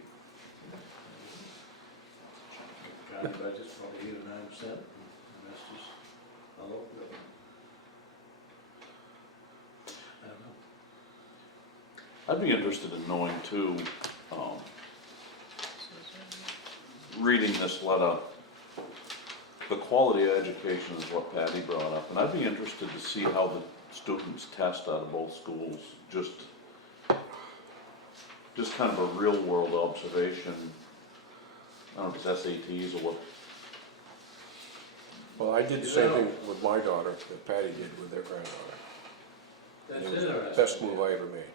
County budget's probably 8 or 9%, and that's just all over the. I don't know. I'd be interested in knowing too, reading this letter, the quality of education is what Patty brought up, and I'd be interested to see how the students test out of both schools, just kind of a real world observation. I don't know if it's SATs or what. Well, I did the same thing with my daughter that Patty did with their granddaughter. That's It was the interesting. best move I ever made.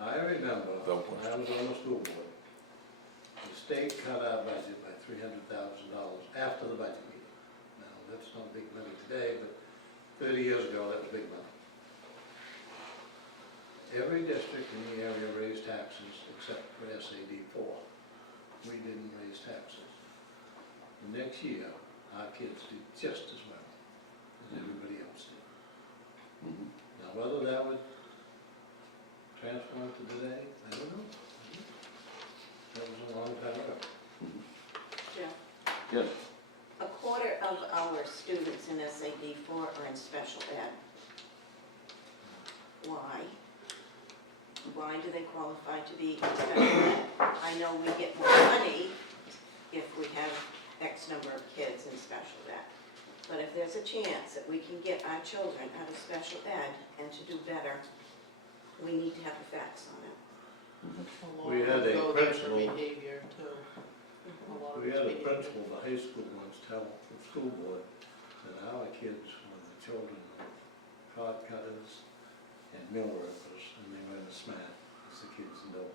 I remember No when I was on the school board, the state cut our budget by $300,000 after the budget meeting. Now, that's not big money today, but 30 years ago, that was big money. Every district in the area raised taxes except for SAD 4. We didn't raise taxes. The next year, our kids did just as well as everybody else did. Mhm. Now, whether that would transform to today, I don't know. That was a long time ago. Yeah. Yes, A quarter of our students in SAD 4 are in special ed. Why? Why do they qualify to be in special ed? I know we get more money if we have X number of kids in special ed. But if there's a chance that we can get our children out of special ed and to do better, we need to have the facts on it. We had a Go there for principal- behavior too. A lot of We had a behavior. principal in the high school once tell the school board that our kids were the children of card cutters and mill workers, and they were as smart as the kids in Dover.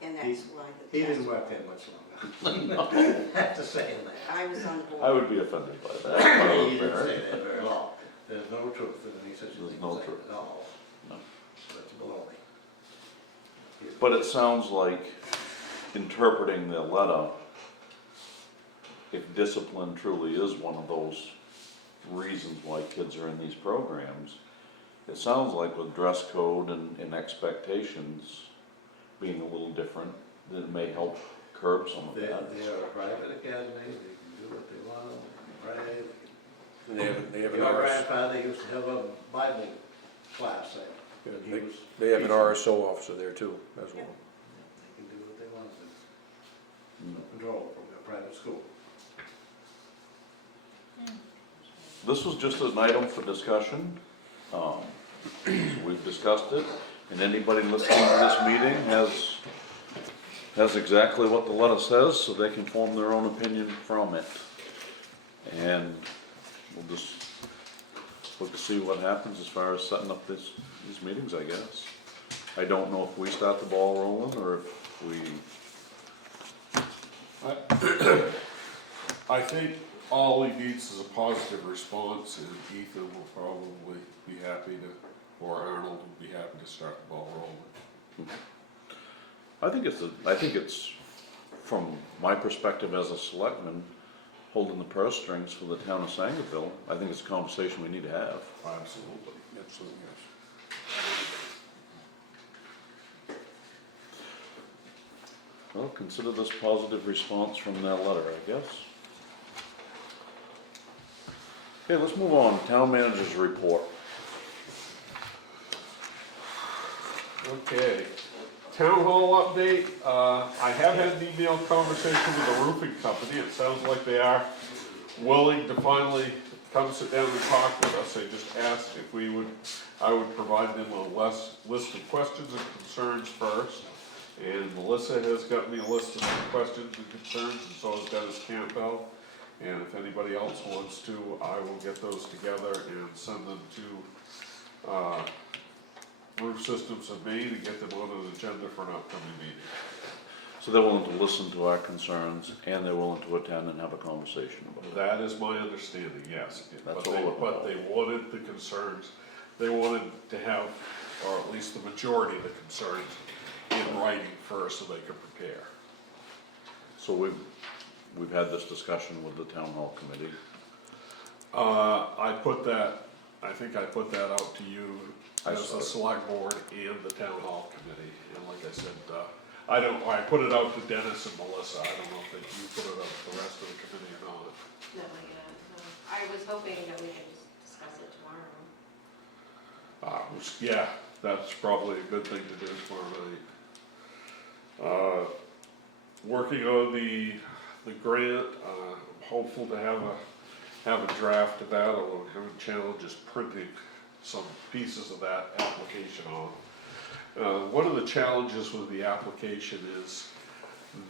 And that's why the He test. didn't work there much longer. After saying that. I was on board. I would be offended by that. He didn't say that very long. There's no truth in any such thing There's no as that truth. at all. No. That's baloney. But it sounds like interpreting the letter, if discipline truly is one of those reasons why kids are in these programs, it sounds like with dress code and expectations being a little different, that it may help curb some of They're that. a private academy, they can do what they want, right? And they have an Your RS, grandfather used to have a Bible class there. yeah, He they, was they have an teaching. RSO officer there too, as well. They can do what they want, there's Mm. no control from their private school. This was just an item for discussion. We've discussed it, and anybody listening to this meeting has exactly what the letter says, so they can form their own opinion from it. And we'll just look to see what happens as far as setting up these meetings, I guess. I don't know if we start the ball rolling, or if we, I think all he needs is a positive response, and Ethan will probably be happy to, or Arnold will be happy to start the ball rolling. I think it's, from my perspective as a selectman, holding the purse strings for the town of Sangerville, I think it's a conversation we need to have. Absolutely. Absolutely, yes. Well, consider this positive response from their letter, I guess. Okay, let's move on, town manager's report. Okay, town hall update, I have had an email conversation with the roofing company, it sounds like they are willing to finally come sit down and talk with us. They just asked if I would provide them a list of questions and concerns first. And Melissa has got me a list of questions and concerns, and so has Dennis Campbell. And if anybody else wants to, I will get those together and send them to, Roof Systems of Maine and get them on an agenda for an upcoming meeting. So they're willing to listen to our concerns, and they're willing to attend and have a conversation about it. That is my understanding, yes. That's But they wanted the concerns, they wanted to have, or at least the majority of the concerns in writing first so they could prepare. So we've had this discussion with the town hall committee. I think I put that out to you I as saw the it. select board and the town hall committee. And like I said, I put it out to Dennis and Melissa, I don't know if you put it out to the rest of the committee or not. No, I was hoping that we could just discuss it tomorrow. Yeah, that's probably a good thing to do tomorrow night. Working on the grant, I'm hopeful to have a draft of that, although I'm having challenges printing some pieces of that application on. One of the challenges with the application is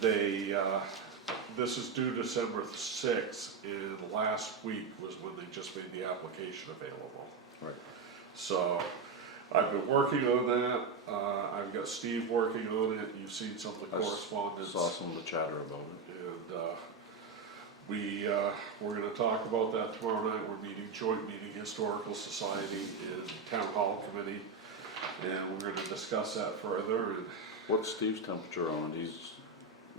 this is due December 6th, and last week was when they just made the application available. Right. So, I've been working on that, I've got Steve working on it, you've seen some of the I correspondence. Saw some of the chatter about it. And, we're gonna talk about that tomorrow night, we're meeting, joint meeting Historical Society and Town Hall Committee. And we're gonna discuss that further, and What's Steve's temperature on it? He's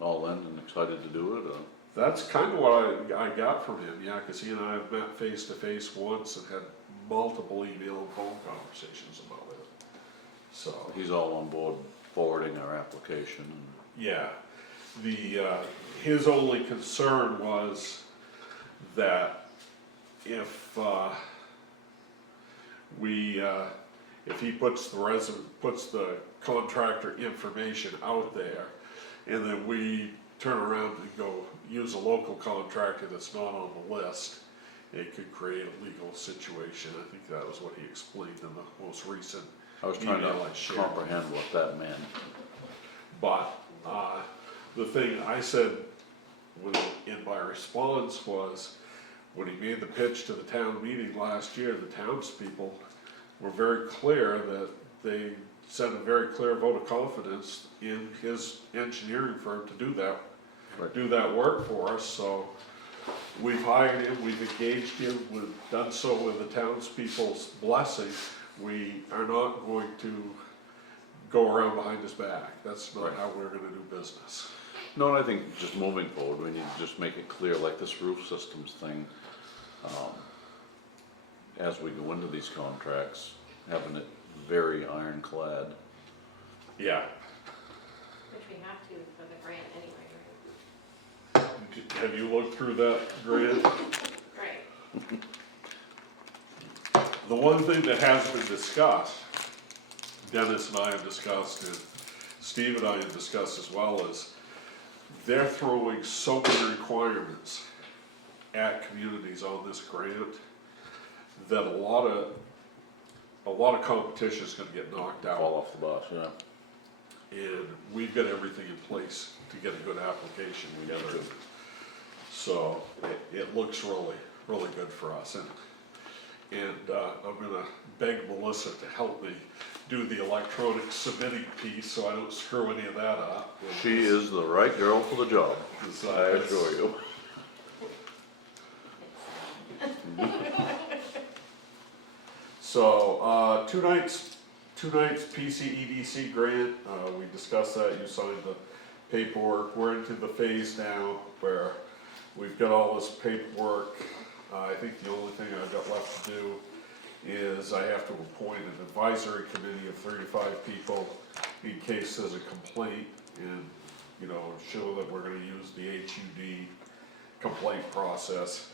all in and excited to do it, or? that's kind of what I got from him, yeah, cause he and I have met face to face once and had multiple email and phone conversations about it. So, He's all on board forwarding our application. yeah, his only concern was that if he puts the contractor information out there, and then we turn around and go use a local contractor that's not on the list, it could create a legal situation. I think that was what he explained in the most recent I was trying email I to shared. comprehend what that meant. But, the thing I said in my response was, when he made the pitch to the town meeting last year, the townspeople were very clear that they sent a very clear vote of confidence in his engineering firm to do that, Right. do that work for us, so we've hired him, we've engaged him, we've done so with the townspeople's blessing. We are not going to go around behind his back. That's not Right. how we're gonna do business. No, and I think just moving forward, we need to just make it clear, like this roof systems thing, as we go into these contracts, having it very ironclad. Yeah. Which we have to for the grant anyway, Have you looked through that grant? right? Right. The one thing that has been discussed, Dennis and I have discussed, and Steve and I have discussed as well, is they're throwing so many requirements at communities on this grant that a lot of competition is gonna get knocked out. Fall off the bus, yeah. And we've got everything in place to get a good application Yeah, together. too. So it looks really, really good for us. And I'm gonna beg Melissa to help me do the electronic submitting piece so I don't screw any of that up. She is the right girl for the job, It's, I assure you. So, two nights PCEDC grant, we discussed that, you signed the paperwork, we're into the phase now where we've got all this paperwork. I think the only thing I've got left to do is I have to appoint an advisory committee of 35 people in case there's a complaint and, you know, show that we're gonna use the HUD complaint process.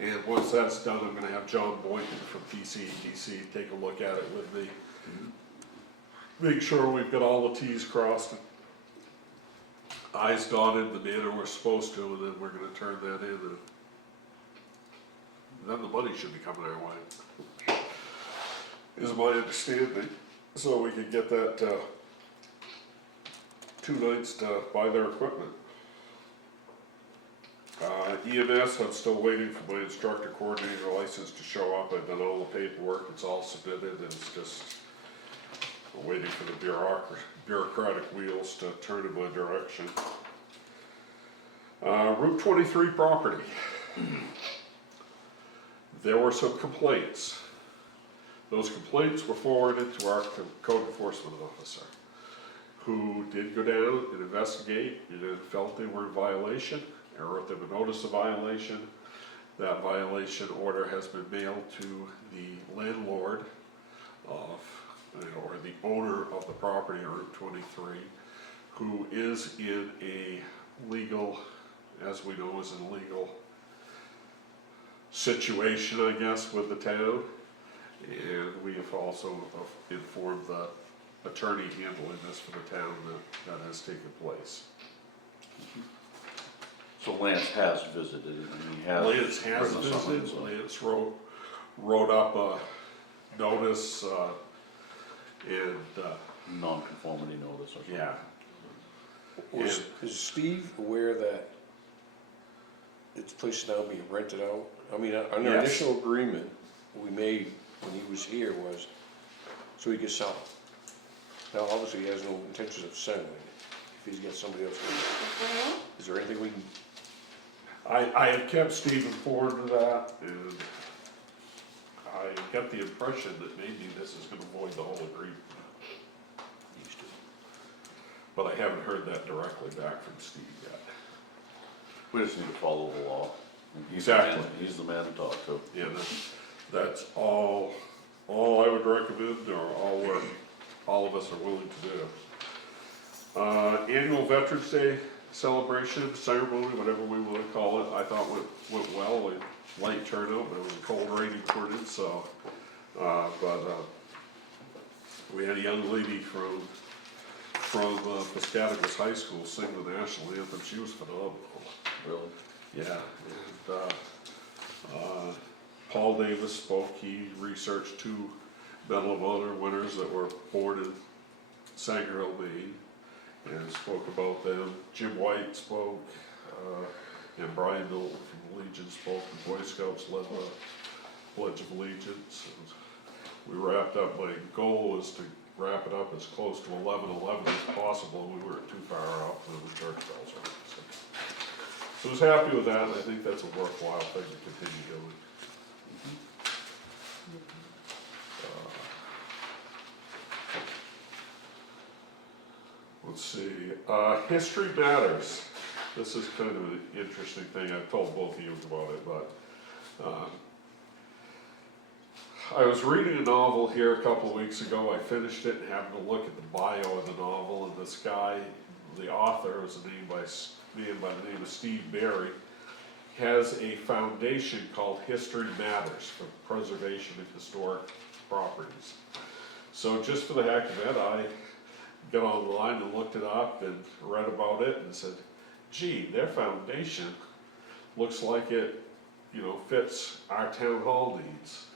And once that's done, I'm gonna have John Boynton from PCEDC take a look at it with me. Make sure we've got all the Ts crossed, Is dotted the manner we're supposed to, and then we're gonna turn that in, and then the money should be coming our way. Is my understanding, so we can get that, 2 nights to buy their equipment. EMS, I'm still waiting for my instructor coordinator license to show up. I've done all the paperwork, it's all submitted, and it's just, I'm waiting for the bureaucratic wheels to turn in my direction. Route 23 property. There were some complaints. Those complaints were forwarded to our code enforcement officer, who did go down and investigate and then felt they were in violation. I wrote them a notice of violation. That violation order has been mailed to the landlord of, or the owner of the property on Route 23, who is in a legal, as we know, is in a legal situation, I guess, with the town. And we have also informed the attorney handling this for the town that has taken place. So Lance has visited, and he has. Lance has written a summons, visited, so- Lance wrote up a notice, and, Non-conformity notice or something. yeah. Is Steve aware that this place is now being rented out? I mean, on the Yes. initial agreement we made when he was here was so he could sell it. Now, obviously, he has no intentions of selling it if he's got somebody else. Is there anything we can, I have kept Steve informed of that, and I get the impression that maybe this is gonna void the whole agreement. But I haven't heard that directly back from Steve yet. We just need to follow the law. And he's the man- Exactly. He's the man to talk to. Yeah, that's all I would recommend, or all of us are willing to do. Annual Veterans Day celebration, ceremony, whatever we wanna call it, I thought went well, a light turnout, but it was a cold, rainy morning, so, we had a young lady from Piscataquis High School sing the national anthem, she was phenomenal. Really? Yeah, and, Paul Davis spoke, he researched 2 Medal of Honor winners that were born in Sanger Hill, Maine, and spoke about them. Jim White spoke, and Brian Milton from Legion spoke, the Boy Scouts led the Pledge of Allegiance. And we wrapped up, my goal was to wrap it up as close to 11:11 as possible, we weren't too far off, and the church bells rang. So I was happy with that, and I think that's a worthwhile thing to continue doing. History matters. This is kind of an interesting thing. I've told both of you about it, but I was reading a novel here a couple of weeks ago. I finished it and happened to look at the bio of the novel, and this guy, the author, was a man by the name of Steve Berry, has a foundation called History Matters for preservation of historic properties. So just for the heck of it, I got online and looked it up and read about it and said, gee, their foundation looks like it, fits our town hall needs.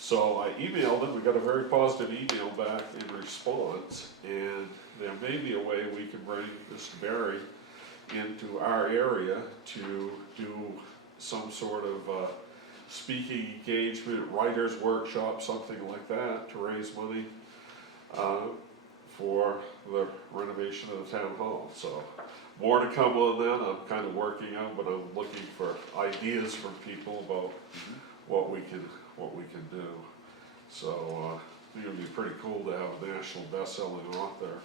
So I emailed them, we got a very positive email back in response, and there may be a way we can bring Mr. Berry into our area to do some sort of speaking engagement, writer's workshop, something like that, to raise money for the renovation of the town hall. So more to come on that. I'm kind of working out, but I'm looking for ideas from people about what we can do. So I think it'd be pretty cool to have a national best-selling author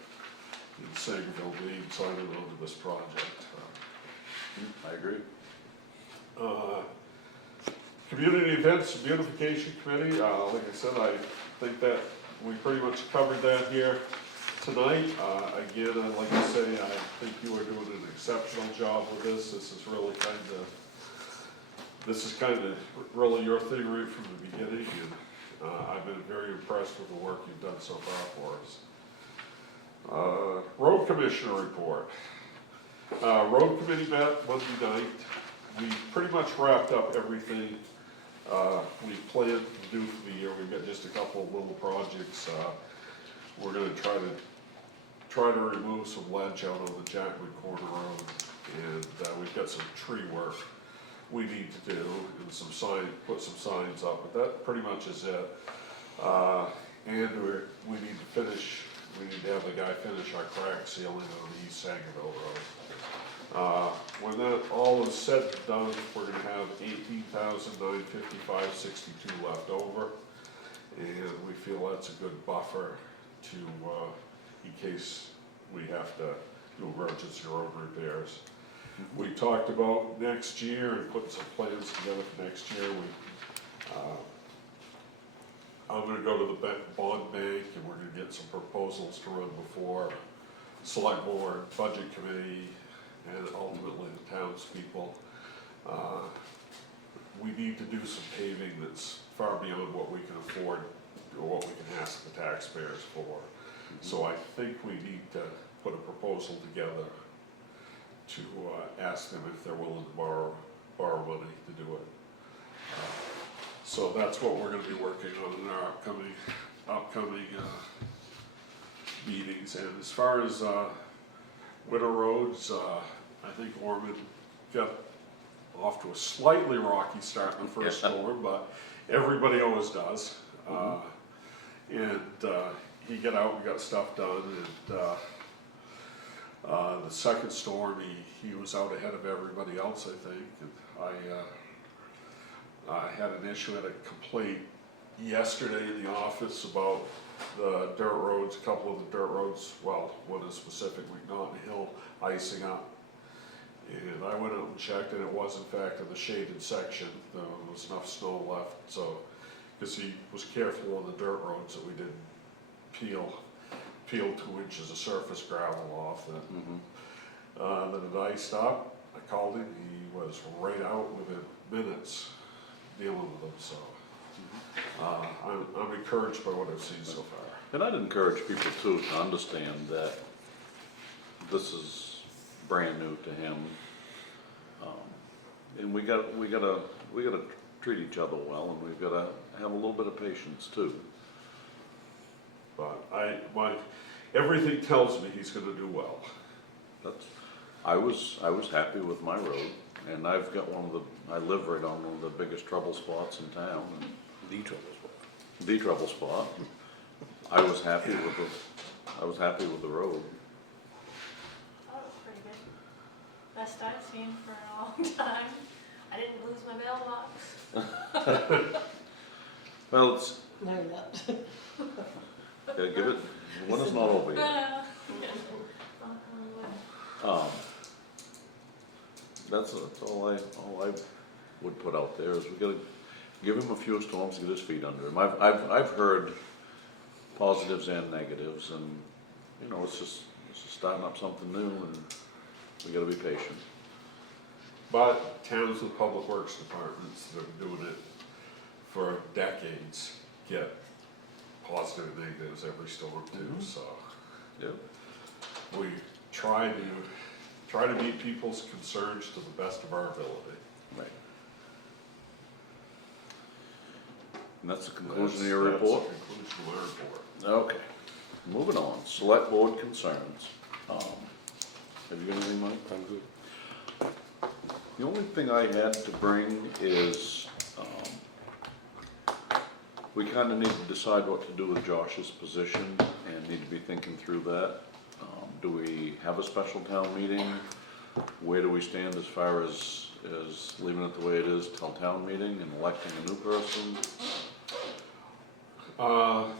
in Sangerville being signed onto this project. I agree. Community Events and Beautification Committee, like I said, I think that we pretty much covered that here tonight. Again, I'd like to say, I think you are doing an exceptional job with this. This is really really your thing right from the beginning, and I've been very impressed with the work you've done so far for us. Road Commissioner report. Road Committee met Monday night. We pretty much wrapped up everything we planned to do for the year. We've got just a couple of little projects. We're gonna try to remove some ledge out on the Jackman Corner Road, and we've got some tree work we need to do, and put some signs up, but that pretty much is it. And we need to have the guy finish our crack sealing on the East Sangerville Road. When that all is said and done, we're gonna have $18,955.62 left over, and we feel that's a good buffer to, in case we have to do emergency road repairs. We talked about next year and putting some plans together for next year. I'm gonna go to the bond bank, and we're gonna get some proposals to run before select board, budget committee, and ultimately the townspeople. We need to do some paving that's far beyond what we can afford, or what we can ask the taxpayers for. So I think we need to put a proposal together to ask them if they're willing to borrow money to do it. So that's what we're gonna be working on in our upcoming meetings. And as far as winter roads, I think Orman got off to a slightly rocky start in the first storm, but everybody always does. And he got out and got stuff done, and the second storm, he was out ahead of everybody else, I think. And I had an issue, had a complaint yesterday in the office about the dirt roads, a couple of the dirt roads, well, one is specifically Naughton Hill icing up. And I went out and checked, and it was in fact in the shaded section. There was enough snow left, so, because he was careful on the dirt roads that we didn't peel 2 inches of surface gravel off that. Then it iced up. I called him, he was right out within minutes dealing with them, so. I'm encouraged by what I've seen so far. And I'd encourage people too to understand that this is brand new to him. And we gotta treat each other well, and we've gotta have a little bit of patience too. But everything tells me he's gonna do well. I was happy with my road, and I've got I live right on one of the biggest trouble spots in town. The trouble spot. The trouble spot. I was happy with the road. That was pretty good. Best I've seen for a long time. I didn't lose my mailbox. Well, it's, No, you're not. gotta give it, one is not over yet. That's all I would put out there is we gotta give him a few storms to get his feet under him. I've heard positives and negatives, and, you know, it's just starting up something new, and we gotta be patient. But towns with public works departments that are doing it for decades get positive and negatives every storm too, so. Yep. We try to meet people's concerns to the best of our ability. Right. And that's the conclusion of your That's report? the conclusion of my report. Okay, moving on, select board concerns. Have you got anything, Mike? I'm good. The only thing I had to bring is, we kinda need to decide what to do with Josh's position and need to be thinking through that. Do we have a special town meeting? Where do we stand as far as leaving it the way it is till town meeting and electing a new person?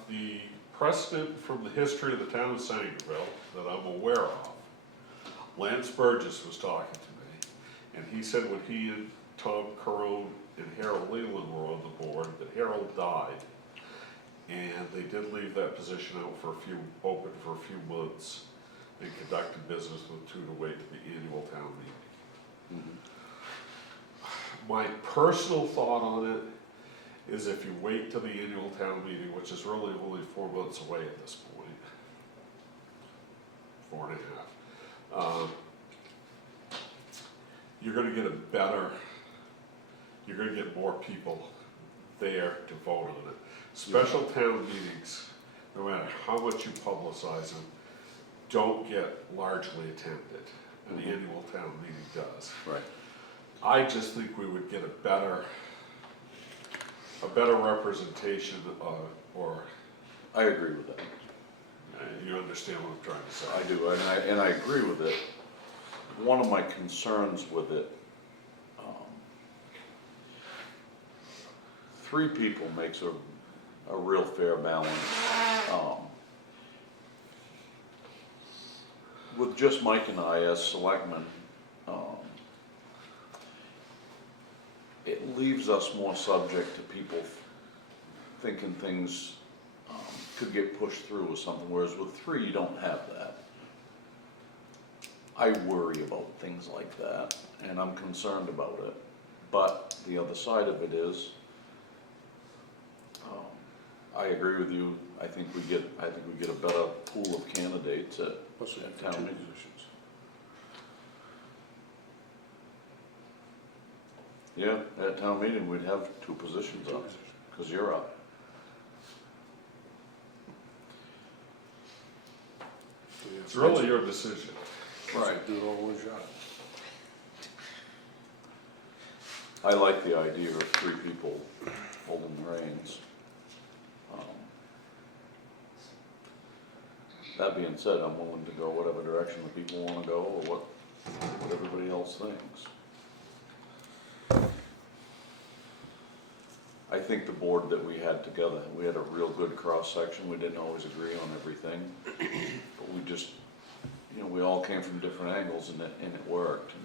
The precedent from the history of the town of Sangerville that I'm aware of, Lance Burgess was talking to me, and he said when he and Tom Carone and Harold Leland were on the board, that Harold died. And they did leave that position out open for a few months, and conducted business with two to wait to the annual town meeting. My personal thought on it is if you wait till the annual town meeting, which is really only 4 months away at this point, 4.5, you're gonna get more people there to vote on it. Special town meetings, no matter how much you publicize them, don't get largely attended, and the annual town meeting does. Right. I just think we would get a better representation, or, I agree with that. you understand what I'm trying to say? I do, and I agree with it. One of my concerns with it, 3 people makes a real fair balance. With just Mike and I as selectmen, it leaves us more subject to people thinking things could get pushed through or something, whereas with 3, you don't have that. I worry about things like that, and I'm concerned about it. But the other side of it is, I agree with you. I think we get a better pool of candidates at Plus we have town 2 meeting. positions. Yeah, at town meeting, we'd have 2 positions up, because you're up. It's really your decision. Right. Do it all in one shot. I like the idea of 3 people holding the reins. That being said, I'm willing to go whatever direction the people wanna go, or what everybody else thinks. I think the board that we had together, we had a real good cross-section, we didn't always agree on everything, but we just, you know, we all came from different angles and it worked. And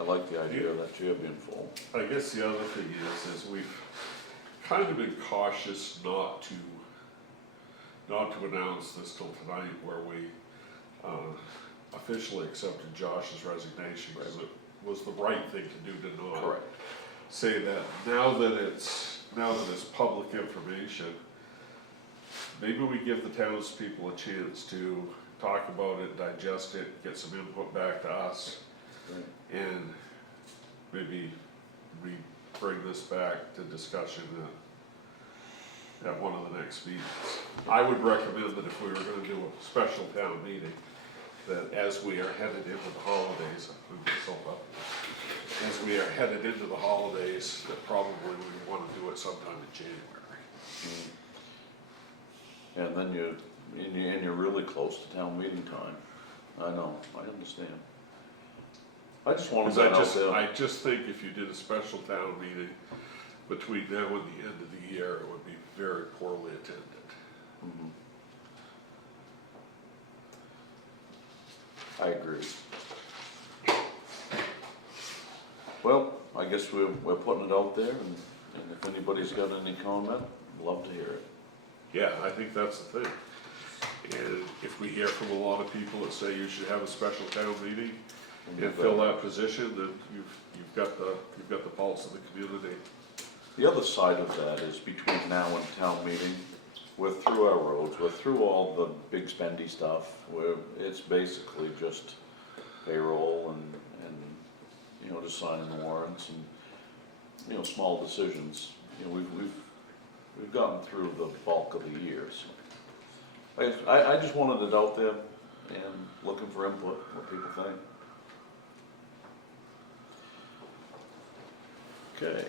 I like the idea of that chair being full. I guess the other thing is we've kind of been cautious not to announce this till tonight, where we officially accepted Josh's resignation, because it was the right thing to do to not Correct. say that. Now that it's public information, maybe we give the townspeople a chance to talk about it, digest it, get some input back to us, Right. and maybe we bring this back to discussion at one of the next meetings. I would recommend that if we were gonna do a special town meeting, that as we are headed into the holidays, as we are headed into the holidays, that probably we wanna do it sometime in January. And then you're really close to town meeting time. I know, I understand. I just wanted Because that out there. I just think if you did a special town meeting between now and the end of the year, it would be very poorly attended. Mhm. I agree. Well, I guess we're putting it out there, and if anybody's got any comment, love to hear it. Yeah, I think that's the thing. And if we hear from a lot of people that say you should have a special town meeting and fill that position, then you've got the pulse of the community. The other side of that is between now and town meeting, we're through our roads, we're through all the big spendy stuff, it's basically just payroll and, you know, just signing the warrants and, you know, small decisions. You know, we've gotten through the bulk of the year, so. I just wanted it out there and looking for input, what people think. Okay,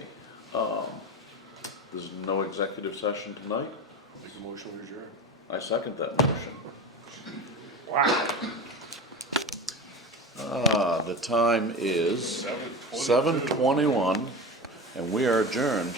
there's no executive session tonight. Make a motion to adjourn. I second that motion. Wow. The time is 7:21, and we are adjourned.